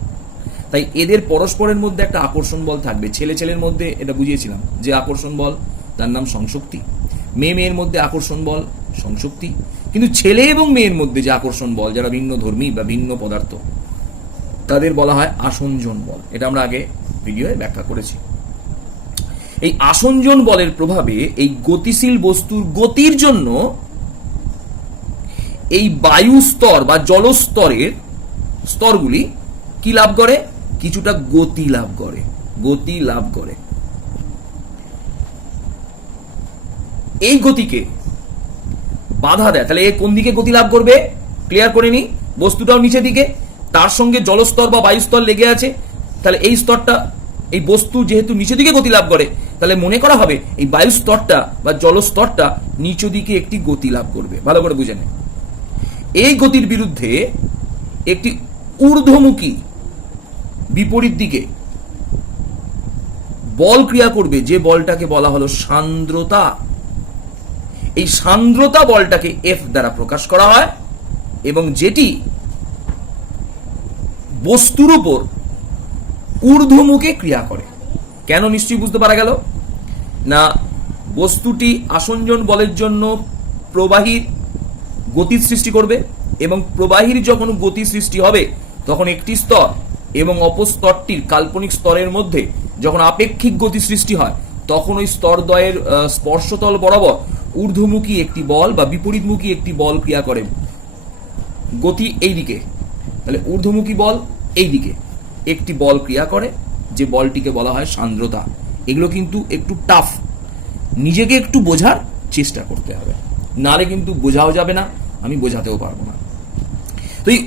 তাই এদের পরস্পরের মধ্যে একটা আকর্ষণ বল থাকবে। ছেলে ছেলের মধ্যে এটা বুঝিয়েছিলাম যে আকর্ষণ বল, তার নাম সংশক্তি। মেয়ে মেয়ের মধ্যে আকর্ষণ বল সংশক্তি। কিন্তু ছেলে এবং মেয়ের মধ্যে যে আকর্ষণ বল, যারা ভিন্ন ধর্মী বা ভিন্ন পদার্থ, তাদের বলা হয় আসঞ্জন বল। এটা আমরা আগে ভিডিওয়ে ব্যাখ্যা করেছি। এই আসঞ্জন বলের প্রভাবে এই গতিশীল বস্তুর গতির জন্য এই বায়ু স্তর বা জলস্তরের স্তরগুলি কি লাভ করে? কিছুটা গতি লাভ করে, গতি লাভ করে। এই গতিকে বাধা দেয়। তাহলে এ কোন দিকে গতি লাভ করবে? ক্লিয়ার করে নি। বস্তুটাও নিচের দিকে, তার সঙ্গে জলস্তর বা বায়ুস্তর লেগে আছে। তাহলে এই স্তরটা, এই বস্তু যেহেতু নিচের দিকে গতি লাভ করে, তাহলে মনে করা হবে এই বায়ু স্তরটা বা জলস্তরটা নিচু দিকে একটি গতি লাভ করবে। ভালো করে বুঝে নেন। এই গতির বিরুদ্ধে একটি ঊর্ধ্বমুখী বিপরীত দিকে বল ক্রিয়া করবে, যে বলটাকে বলা হলো সান্দ্রতা। এই সান্দ্রতা বলটাকে এফ দ্বারা প্রকাশ করা হয় এবং যেটি বস্তুর উপর ঊর্ধ্বমুখে ক্রিয়া করে। কেন নিশ্চয়ই বুঝতে পারা গেল না? বস্তুটি আসঞ্জন বলের জন্য প্রবাহীর গতির সৃষ্টি করবে এবং প্রবাহীর যখন গতি সৃষ্টি হবে তখন একটি স্তর এবং অপর স্তরটির কাল্পনিক স্তরের মধ্যে যখন আপেক্ষিক গতি সৃষ্টি হয়, তখন ওই স্তরদ্বয়ের স্পর্শতল বরাবর ঊর্ধ্বমুখী একটি বল বা বিপরীতমুখী একটি বল ক্রিয়া করে। গতি এই দিকে, তাহলে ঊর্ধ্বমুখী বল এই দিকে একটি বল ক্রিয়া করে, যে বলটিকে বলা হয় সান্দ্রতা। এগুলো কিন্তু একটু টাফ, নিজেকে একটু বোঝার চেষ্টা করতে হবে, নালে কিন্তু বোঝাও যাবে না, আমি বোঝাতেও পারবো না। তো এই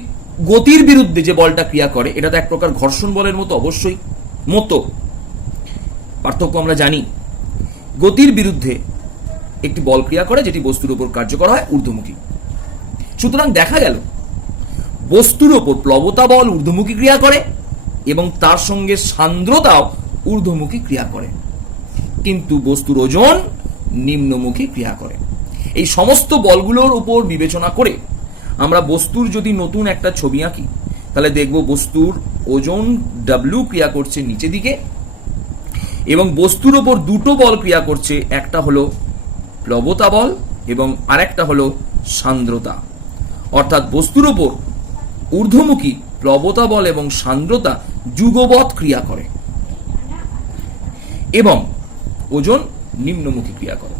গতির বিরুদ্ধে যে বলটা ক্রিয়া করে, এটা তো এক প্রকার ঘর্ষণ বলের মতো, অবশ্যই মতো। পার্থক্য আমরা জানি। গতির বিরুদ্ধে একটি বল ক্রিয়া করে যেটি বস্তুর উপর কার্যকর হয় ঊর্ধ্বমুখী। সুতরাং দেখা গেল বস্তুর উপর প্লবতা বল ঊর্ধ্বমুখী ক্রিয়া করে এবং তার সঙ্গে সান্দ্রতাও ঊর্ধ্বমুখী ক্রিয়া করে, কিন্তু বস্তুর ওজন নিম্নমুখী ক্রিয়া করে। এই সমস্ত বলগুলোর উপর বিবেচনা করে আমরা বস্তুর যদি নতুন একটা ছবি আঁকি, তাহলে দেখব বস্তুর ওজন ডাব্লিউ ক্রিয়া করছে নিচে দিকে এবং বস্তুর ওপর দুটো বল ক্রিয়া করছে, একটা হলো প্লবতা বল এবং আরেকটা হলো সান্দ্রতা। অর্থাৎ বস্তুর ওপর ঊর্ধ্বমুখী প্লবতা বল এবং সান্দ্রতা যুগবৎ ক্রিয়া করে এবং ওজন নিম্নমুখী ক্রিয়া করে।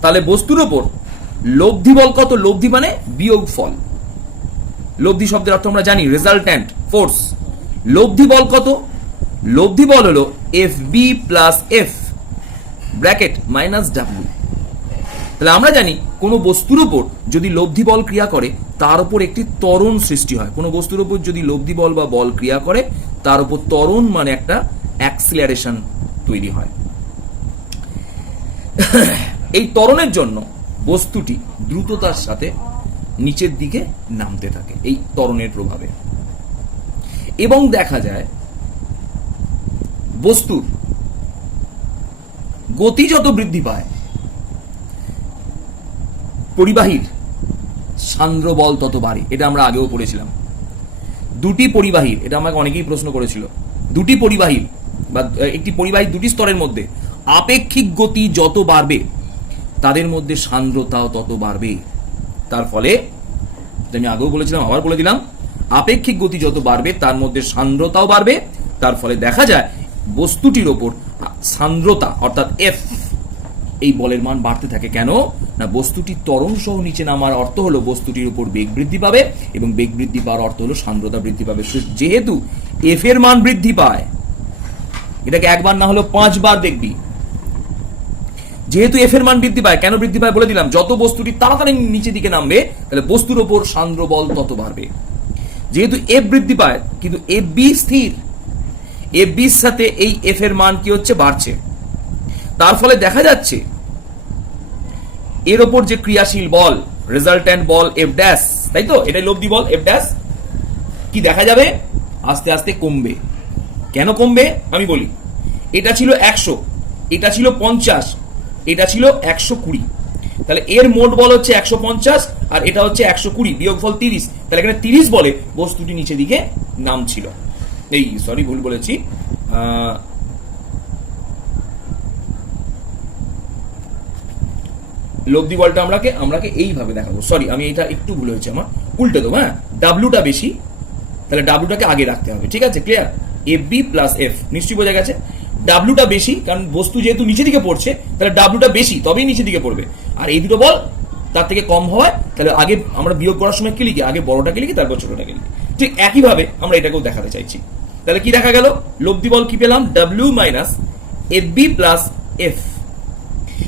তাহলে বস্তুর ওপর লব্ধি বল কত? লব্ধি মানে বিয়োগ ফল। লব্ধি শব্দের অর্থ আমরা জানি রেজাল্ট্যান্ট ফোর্স। লব্ধি বল কত? লব্ধি বল হলো F B plus F bracket minus W. তাহলে আমরা জানি কোনো বস্তুর উপর যদি লব্ধি বল ক্রিয়া করে তার উপর একটি ত্বরণ সৃষ্টি হয়। কোনো বস্তুর উপর যদি লব্ধি বল বা বল ক্রিয়া করে তার উপর ত্বরণ মানে একটা অ্যাক্সিলারেশন তৈরি হয়। এই ত্বরণের জন্য বস্তুটি দ্রুততার সাথে নিচের দিকে নামতে থাকে এই ত্বরণের প্রভাবে, এবং দেখা যায় বস্তুর গতি যত বৃদ্ধি পায় পরিবাহীর সান্দ্র বল তত বাড়ে। এটা আমরা আগেও পড়েছিলাম। দুটি পরিবাহীর, এটা আমাকে অনেকেই প্রশ্ন করেছিল, দুটি পরিবাহীর বা একটি পরিবাহী দুটি স্তরের মধ্যে আপেক্ষিক গতি যত বাড়বে তাদের মধ্যে সান্দ্রতাও তত বাড়বে। তার ফলে আমি আগেও বলেছিলাম, আবার বলে দিলাম, আপেক্ষিক গতি যত বাড়বে তার মধ্যে সান্দ্রতাও বাড়বে। তার ফলে দেখা যায় বস্তুটির ওপর সান্দ্রতা অর্থাৎ এফ, এই বলের মান বাড়তে থাকে। কেন না? বস্তুটি ত্বরণ সহ নিচে নামার অর্থ হলো বস্তুটির উপর বেগ বৃদ্ধি পাবে এবং বেগ বৃদ্ধি পাওয়ার অর্থ হলো সান্দ্রতা বৃদ্ধি পাবে। যেহেতু এফ এর মান বৃদ্ধি পায়, এটাকে একবার না হলো 5 বার দেখবি, যেহেতু এফ এর মান বৃদ্ধি পায়, কেন বৃদ্ধি পায় বলে দিলাম, যত বস্তুটি তাড়াতাড়ি নিচে দিকে নামবে তাহলে বস্তুর ওপর সান্দ্র বল তত বাড়বে। যেহেতু এফ বৃদ্ধি পায় কিন্তু এফ বি স্থির, এফ বির সাথে এই এফ এর মান কি হচ্ছে? বাড়ছে। তার ফলে দেখা যাচ্ছে এর ওপর যে ক্রিয়াশীল বল রেজাল্ট্যান্ট বল এফ ড্যাশ, তাই তো, এটাই লব্ধি বল এফ ড্যাশ, কি দেখা যাবে? আস্তে আস্তে কমবে। কেন কমবে আমি বলি। এটা ছিল 100, এটা ছিল 50, এটা ছিল 120, তাহলে এর মোট বল হচ্ছে 150 আর এটা হচ্ছে 120, বিয়োগফল 30, তাহলে এখানে 30 বলে বস্তুটি নিচে দিকে নামছিল। এই সরি ভুল বলেছি, লব্ধি বলটা আমরাকে এইভাবে দেখাবো। সরি, আমি এটা একটু ভুল হয়েছে, আমার উল্টে দেবো। হ্যাঁ, ডাব্লুটা বেশি, তাহলে ডাব্লুটাকে আগে রাখতে হবে। ঠিক আছে, clear? F B plus F, নিশ্চয়ই বোঝা গেছে। ডাব্লুটা বেশি, কারণ বস্তু যেহেতু নিচে দিকে পড়ছে, তাহলে ডাব্লুটা বেশি, তবেই নিচে দিকে পড়বে। আর এই দুটো বল তার থেকে কম হওয়ায়, তাহলে আগে আমরা বিয়োগ করার সময় কি লিখি? আগে বড়টাকে লিখি, তারপর ছোটটাকে লিখি। ঠিক একইভাবে আমরা এটাকেও দেখাতে চাইছি। তাহলে কি দেখা গেল? লব্ধি বল কি পেলাম? W minus F B plus F.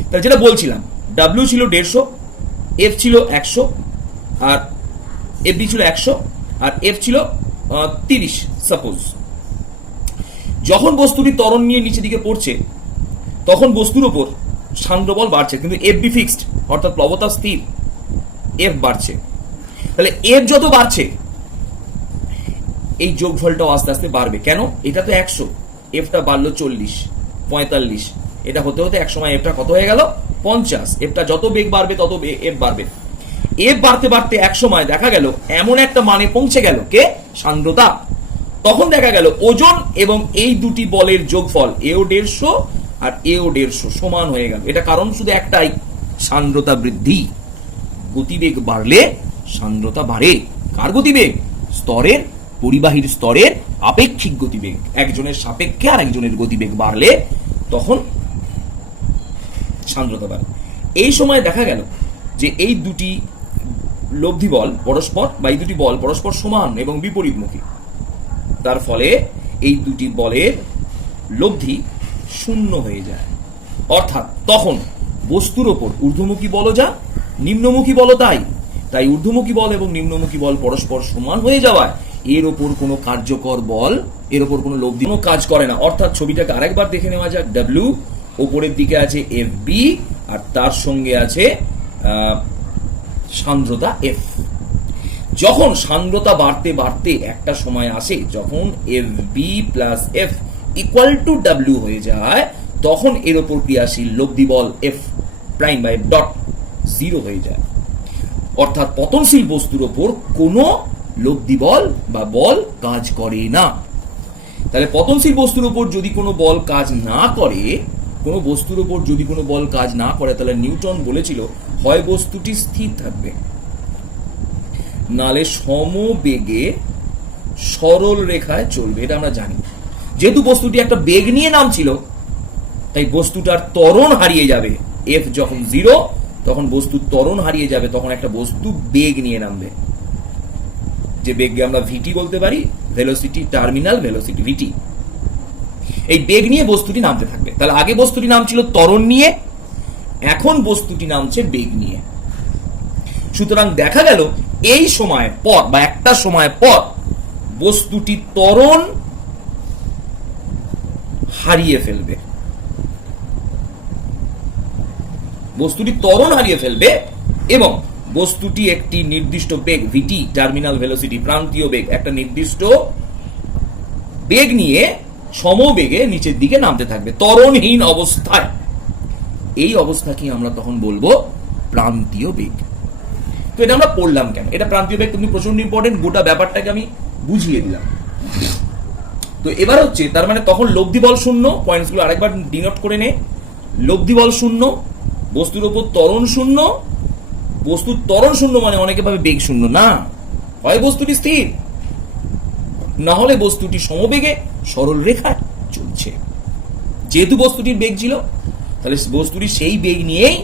তাহলে যেটা বলছিলাম, ডাব্লিউ ছিল 150, এফ ছিল 100, আর এফ বি ছিল 100, আর এফ ছিল 30 সাপোজ। যখন বস্তুটি ত্বরণ নিয়ে নিচে দিকে পড়ছে, তখন বস্তুর উপর সান্দ্র বল বাড়ছে, কিন্তু এফ বি ফিক্সড, অর্থাৎ প্লবতা স্থির, এফ বাড়ছে। তাহলে এফ যত বাড়ছে, এই যোগফলটাও আস্তে আস্তে বাড়বে। কেন? এটা তো 100, এফটা বাড়লো 40, 45, এটা হতে হতে এক সময় এফটা কত হয়ে গেল? 50। এফটা যত বেগ বাড়বে তত এফ বাড়বে। এফ বাড়তে বাড়তে এক সময় দেখা গেল এমন একটা মানে পৌঁছে গেল, কে? সান্দ্রতা। তখন দেখা গেল ওজন এবং এই দুটি বলের যোগফল, এও 150 আর এও 150 সমান হয়ে গেল। এটা কারণ শুধু একটাই, সান্দ্রতা বৃদ্ধি। গতিবেগ বাড়লে সান্দ্রতা বাড়ে। কার গতিবেগ? স্তরের, পরিবাহীর স্তরের আপেক্ষিক গতিবেগ। একজনের সাপেক্ষে আর একজনের গতিবেগ বাড়লে তখন সান্দ্রতা বাড়ে। এই সময় দেখা গেল যে এই দুটি লব্ধি বল পরস্পর, বা এই দুটি বল পরস্পর সমান এবং বিপরীতমুখী। তার ফলে এই দুটি বলের লব্ধি শূন্য হয়ে যায়। অর্থাৎ তখন বস্তুর ওপর ঊর্ধ্বমুখী বল যা, নিম্নমুখী বল তাই। তাই ঊর্ধ্বমুখী বল এবং নিম্নমুখী বল পরস্পর সমান হয়ে যাওয়ায় এর ওপর কোনো কার্যকর বল, এর ওপর কোনো লব্ধি কোনো কাজ করে না। অর্থাৎ ছবিটাকে আরেকবার দেখে নেওয়া যাক। ডাব্লিউ, ওপরের দিকে আছে এফ বি, আর তার সঙ্গে আছে সান্দ্রতা এফ। যখন সান্দ্রতা বাড়তে বাড়তে একটা সময় আসে যখন F B plus F equal to W হয়ে যায়, তখন এর ওপর ক্রিয়াশীল লব্ধি বল এফ প্রাইম বা এফ ডট 0 হয়ে যায়। অর্থাৎ পতনশীল বস্তুর ওপর কোনো লব্ধি বল বা বল কাজ করে না। তাহলে পতনশীল বস্তুর উপর যদি কোনো বল কাজ না করে, কোনো বস্তুর উপর যদি কোনো বল কাজ না করে, তাহলে নিউটন বলেছিল হয় বস্তুটি স্থির থাকবে, নালে সমবেগে সরল রেখায় চলবে। এটা আমরা জানি। যেহেতু বস্তুটি একটা বেগ নিয়ে নামছিল, তাই বস্তুটার ত্বরণ হারিয়ে যাবে। এফ যখন 0, তখন বস্তুর ত্বরণ হারিয়ে যাবে, তখন একটা বস্তু বেগ নিয়ে নামবে, যে বেগকে আমরা ভিটি বলতে পারি, ভেলোসিটি, টার্মিনাল ভেলোসিটি, ভিটি। এই বেগ নিয়ে বস্তুটি নামতে থাকবে। তাহলে আগে বস্তুটি নামছিল ত্বরণ নিয়ে, এখন বস্তুটি নামছে বেগ নিয়ে। সুতরাং দেখা গেল এই সময় পর বা একটা সময় পর বস্তুটি ত্বরণ হারিয়ে ফেলবে। বস্তুটি ত্বরণ হারিয়ে ফেলবে এবং বস্তুটি একটি নির্দিষ্ট বেগ, ভিটি, টার্মিনাল ভেলোসিটি, প্রান্তীয় বেগ, একটা নির্দিষ্ট বেগ নিয়ে সমবেগে নিচের দিকে নামতে থাকবে ত্বরণহীন অবস্থায়। এই অবস্থাকে আমরা তখন বলবো প্রান্তীয় বেগ। তো এটা আমরা পড়লাম কেন? এটা প্রান্তীয় বেগ কিন্তু প্রচন্ড ইম্পর্টেন্ট, গোটা ব্যাপারটাকে আমি বুঝিয়ে দিলাম। তো এবার হচ্ছে, তার মানে তখন লব্ধি বল শূন্য, পয়েন্টসগুলো আরেকবার ডিনোট করে নে। লব্ধি বল শূন্য, বস্তুর উপর ত্বরণ শূন্য। বস্তুর ত্বরণ শূন্য মানে অনেকে ভাবে বেগ শূন্য, না, হয় বস্তুটি স্থির, না হলে বস্তুটি সমবেগে সরল রেখায় চলছে। যেহেতু বস্তুটির বেগ ছিল, তাহলে বস্তুটি সেই বেগ নিয়েই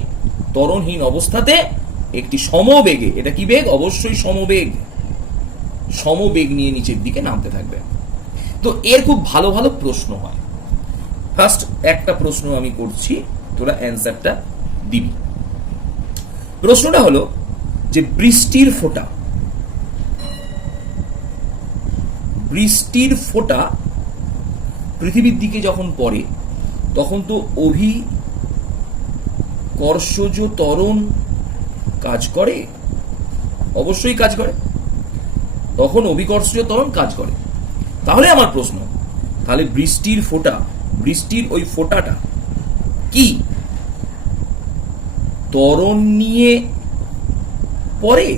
ত্বরণহীন অবস্থাতে একটি সমবেগে, এটা কি বেগ? অবশ্যই সমবেগ, সমবেগ নিয়ে নিচের দিকে নামতে থাকবে। তো এর খুব ভালো ভালো প্রশ্ন হয়। ফার্স্ট একটা প্রশ্ন আমি করছি, তোরা অ্যান্সারটা দিবি। প্রশ্নটা হলো যে বৃষ্টির ফোঁটা পৃথিবীর দিকে যখন পড়ে, তখন তো অভিকর্ষজ ত্বরণ কাজ করে, অবশ্যই কাজ করে, তখন অভিকর্ষজ ত্বরণ কাজ করে। তাহলে আমার প্রশ্ন, তাহলে বৃষ্টির ওই ফোঁটাটা কি? ত্বরণ নিয়ে পরে,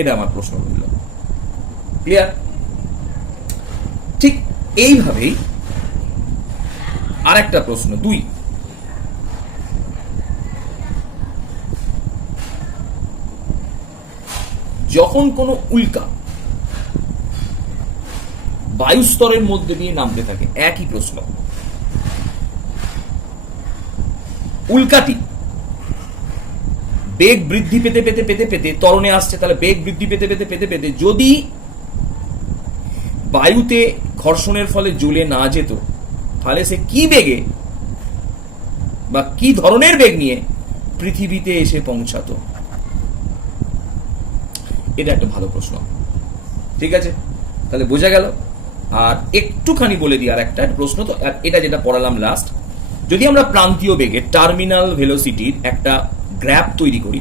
এটা আমার প্রশ্ন রইল। ক্লিয়ার? ঠিক এইভাবেই আরেকটা প্রশ্ন 2, যখন কোনো উল্কা বায়ুস্তরের মধ্যে দিয়ে নামতে থাকে, একই প্রশ্ন, উল্কাটি বেগ বৃদ্ধি পেতে পেতে পেতে পেতে ত্বরণে আসছে, তাহলে বেগ বৃদ্ধি পেতে পেতে পেতে পেতে যদি বায়ুতে ঘর্ষণের ফলে জ্বলে না যেত, তাহলে সে কি বেগে বা কি ধরনের বেগ নিয়ে পৃথিবীতে এসে পৌঁছাতো? এটা একটা ভালো প্রশ্ন। ঠিক আছে, তাহলে বোঝা গেল। আর একটুখানি বলে দিই আর একটা প্রশ্ন, তো এটা যেটা পড়ালাম লাস্ট, যদি আমরা প্রান্তীয় বেগের টার্মিনাল ভেলোসিটির একটা গ্রাফ তৈরি করি,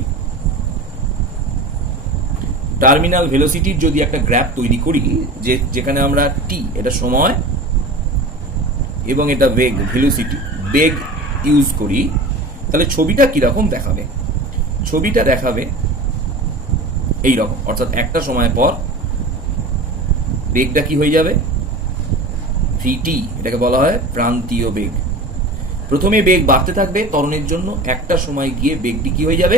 টার্মিনাল ভেলোসিটির যদি একটা গ্রাফ তৈরি করি, যেখানে আমরা টি এটা সময় এবং এটা বেগ ভেলোসিটি বেগ ইউজ করি, তাহলে ছবিটা কিরকম দেখাবে? ছবিটা দেখাবে এইরকম, অর্থাৎ একটা সময় পর বেগটা কি হয়ে যাবে? ভিটি, এটাকে বলা হয় প্রান্তীয় বেগ। প্রথমে বেগ বাড়তে থাকবে ত্বরণের জন্য, একটা সময় গিয়ে বেগটি কি হয়ে যাবে?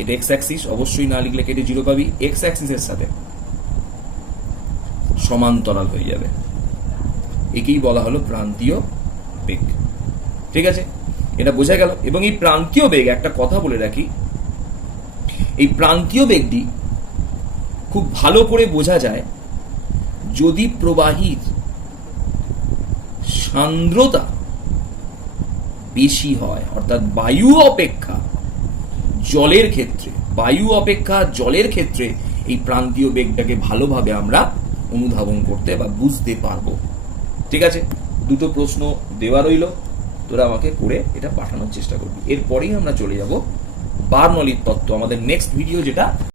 এটা এক্স অ্যাক্সিস, অবশ্যই না লিখলে কেটে 0 পাবি, এক্স অ্যাক্সিসের সাথে সমান্তরাল হয়ে যাবে। একেই বলা হলো প্রান্তীয় বেগ। ঠিক আছে, এটা বোঝা গেল। এবং এই প্রান্তীয় বেগ, একটা কথা বলে রাখি, এই প্রান্তীয় বেগটি খুব ভালো করে বোঝা যায় যদি প্রবাহীর সান্দ্রতা বেশি হয়, অর্থাৎ বায়ু অপেক্ষা জলের ক্ষেত্রে এই প্রান্তীয় বেগটাকে ভালোভাবে আমরা অনুধাবন করতে বা বুঝতে পারবো। ঠিক আছে, দুটো প্রশ্ন দেওয়া রইল, তোরা আমাকে করে এটা পাঠানোর চেষ্টা করবি। এরপরেই আমরা চলে যাব বার্নৌলির তত্ত্ব, আমাদের নেক্সট ভিডিও, যেটা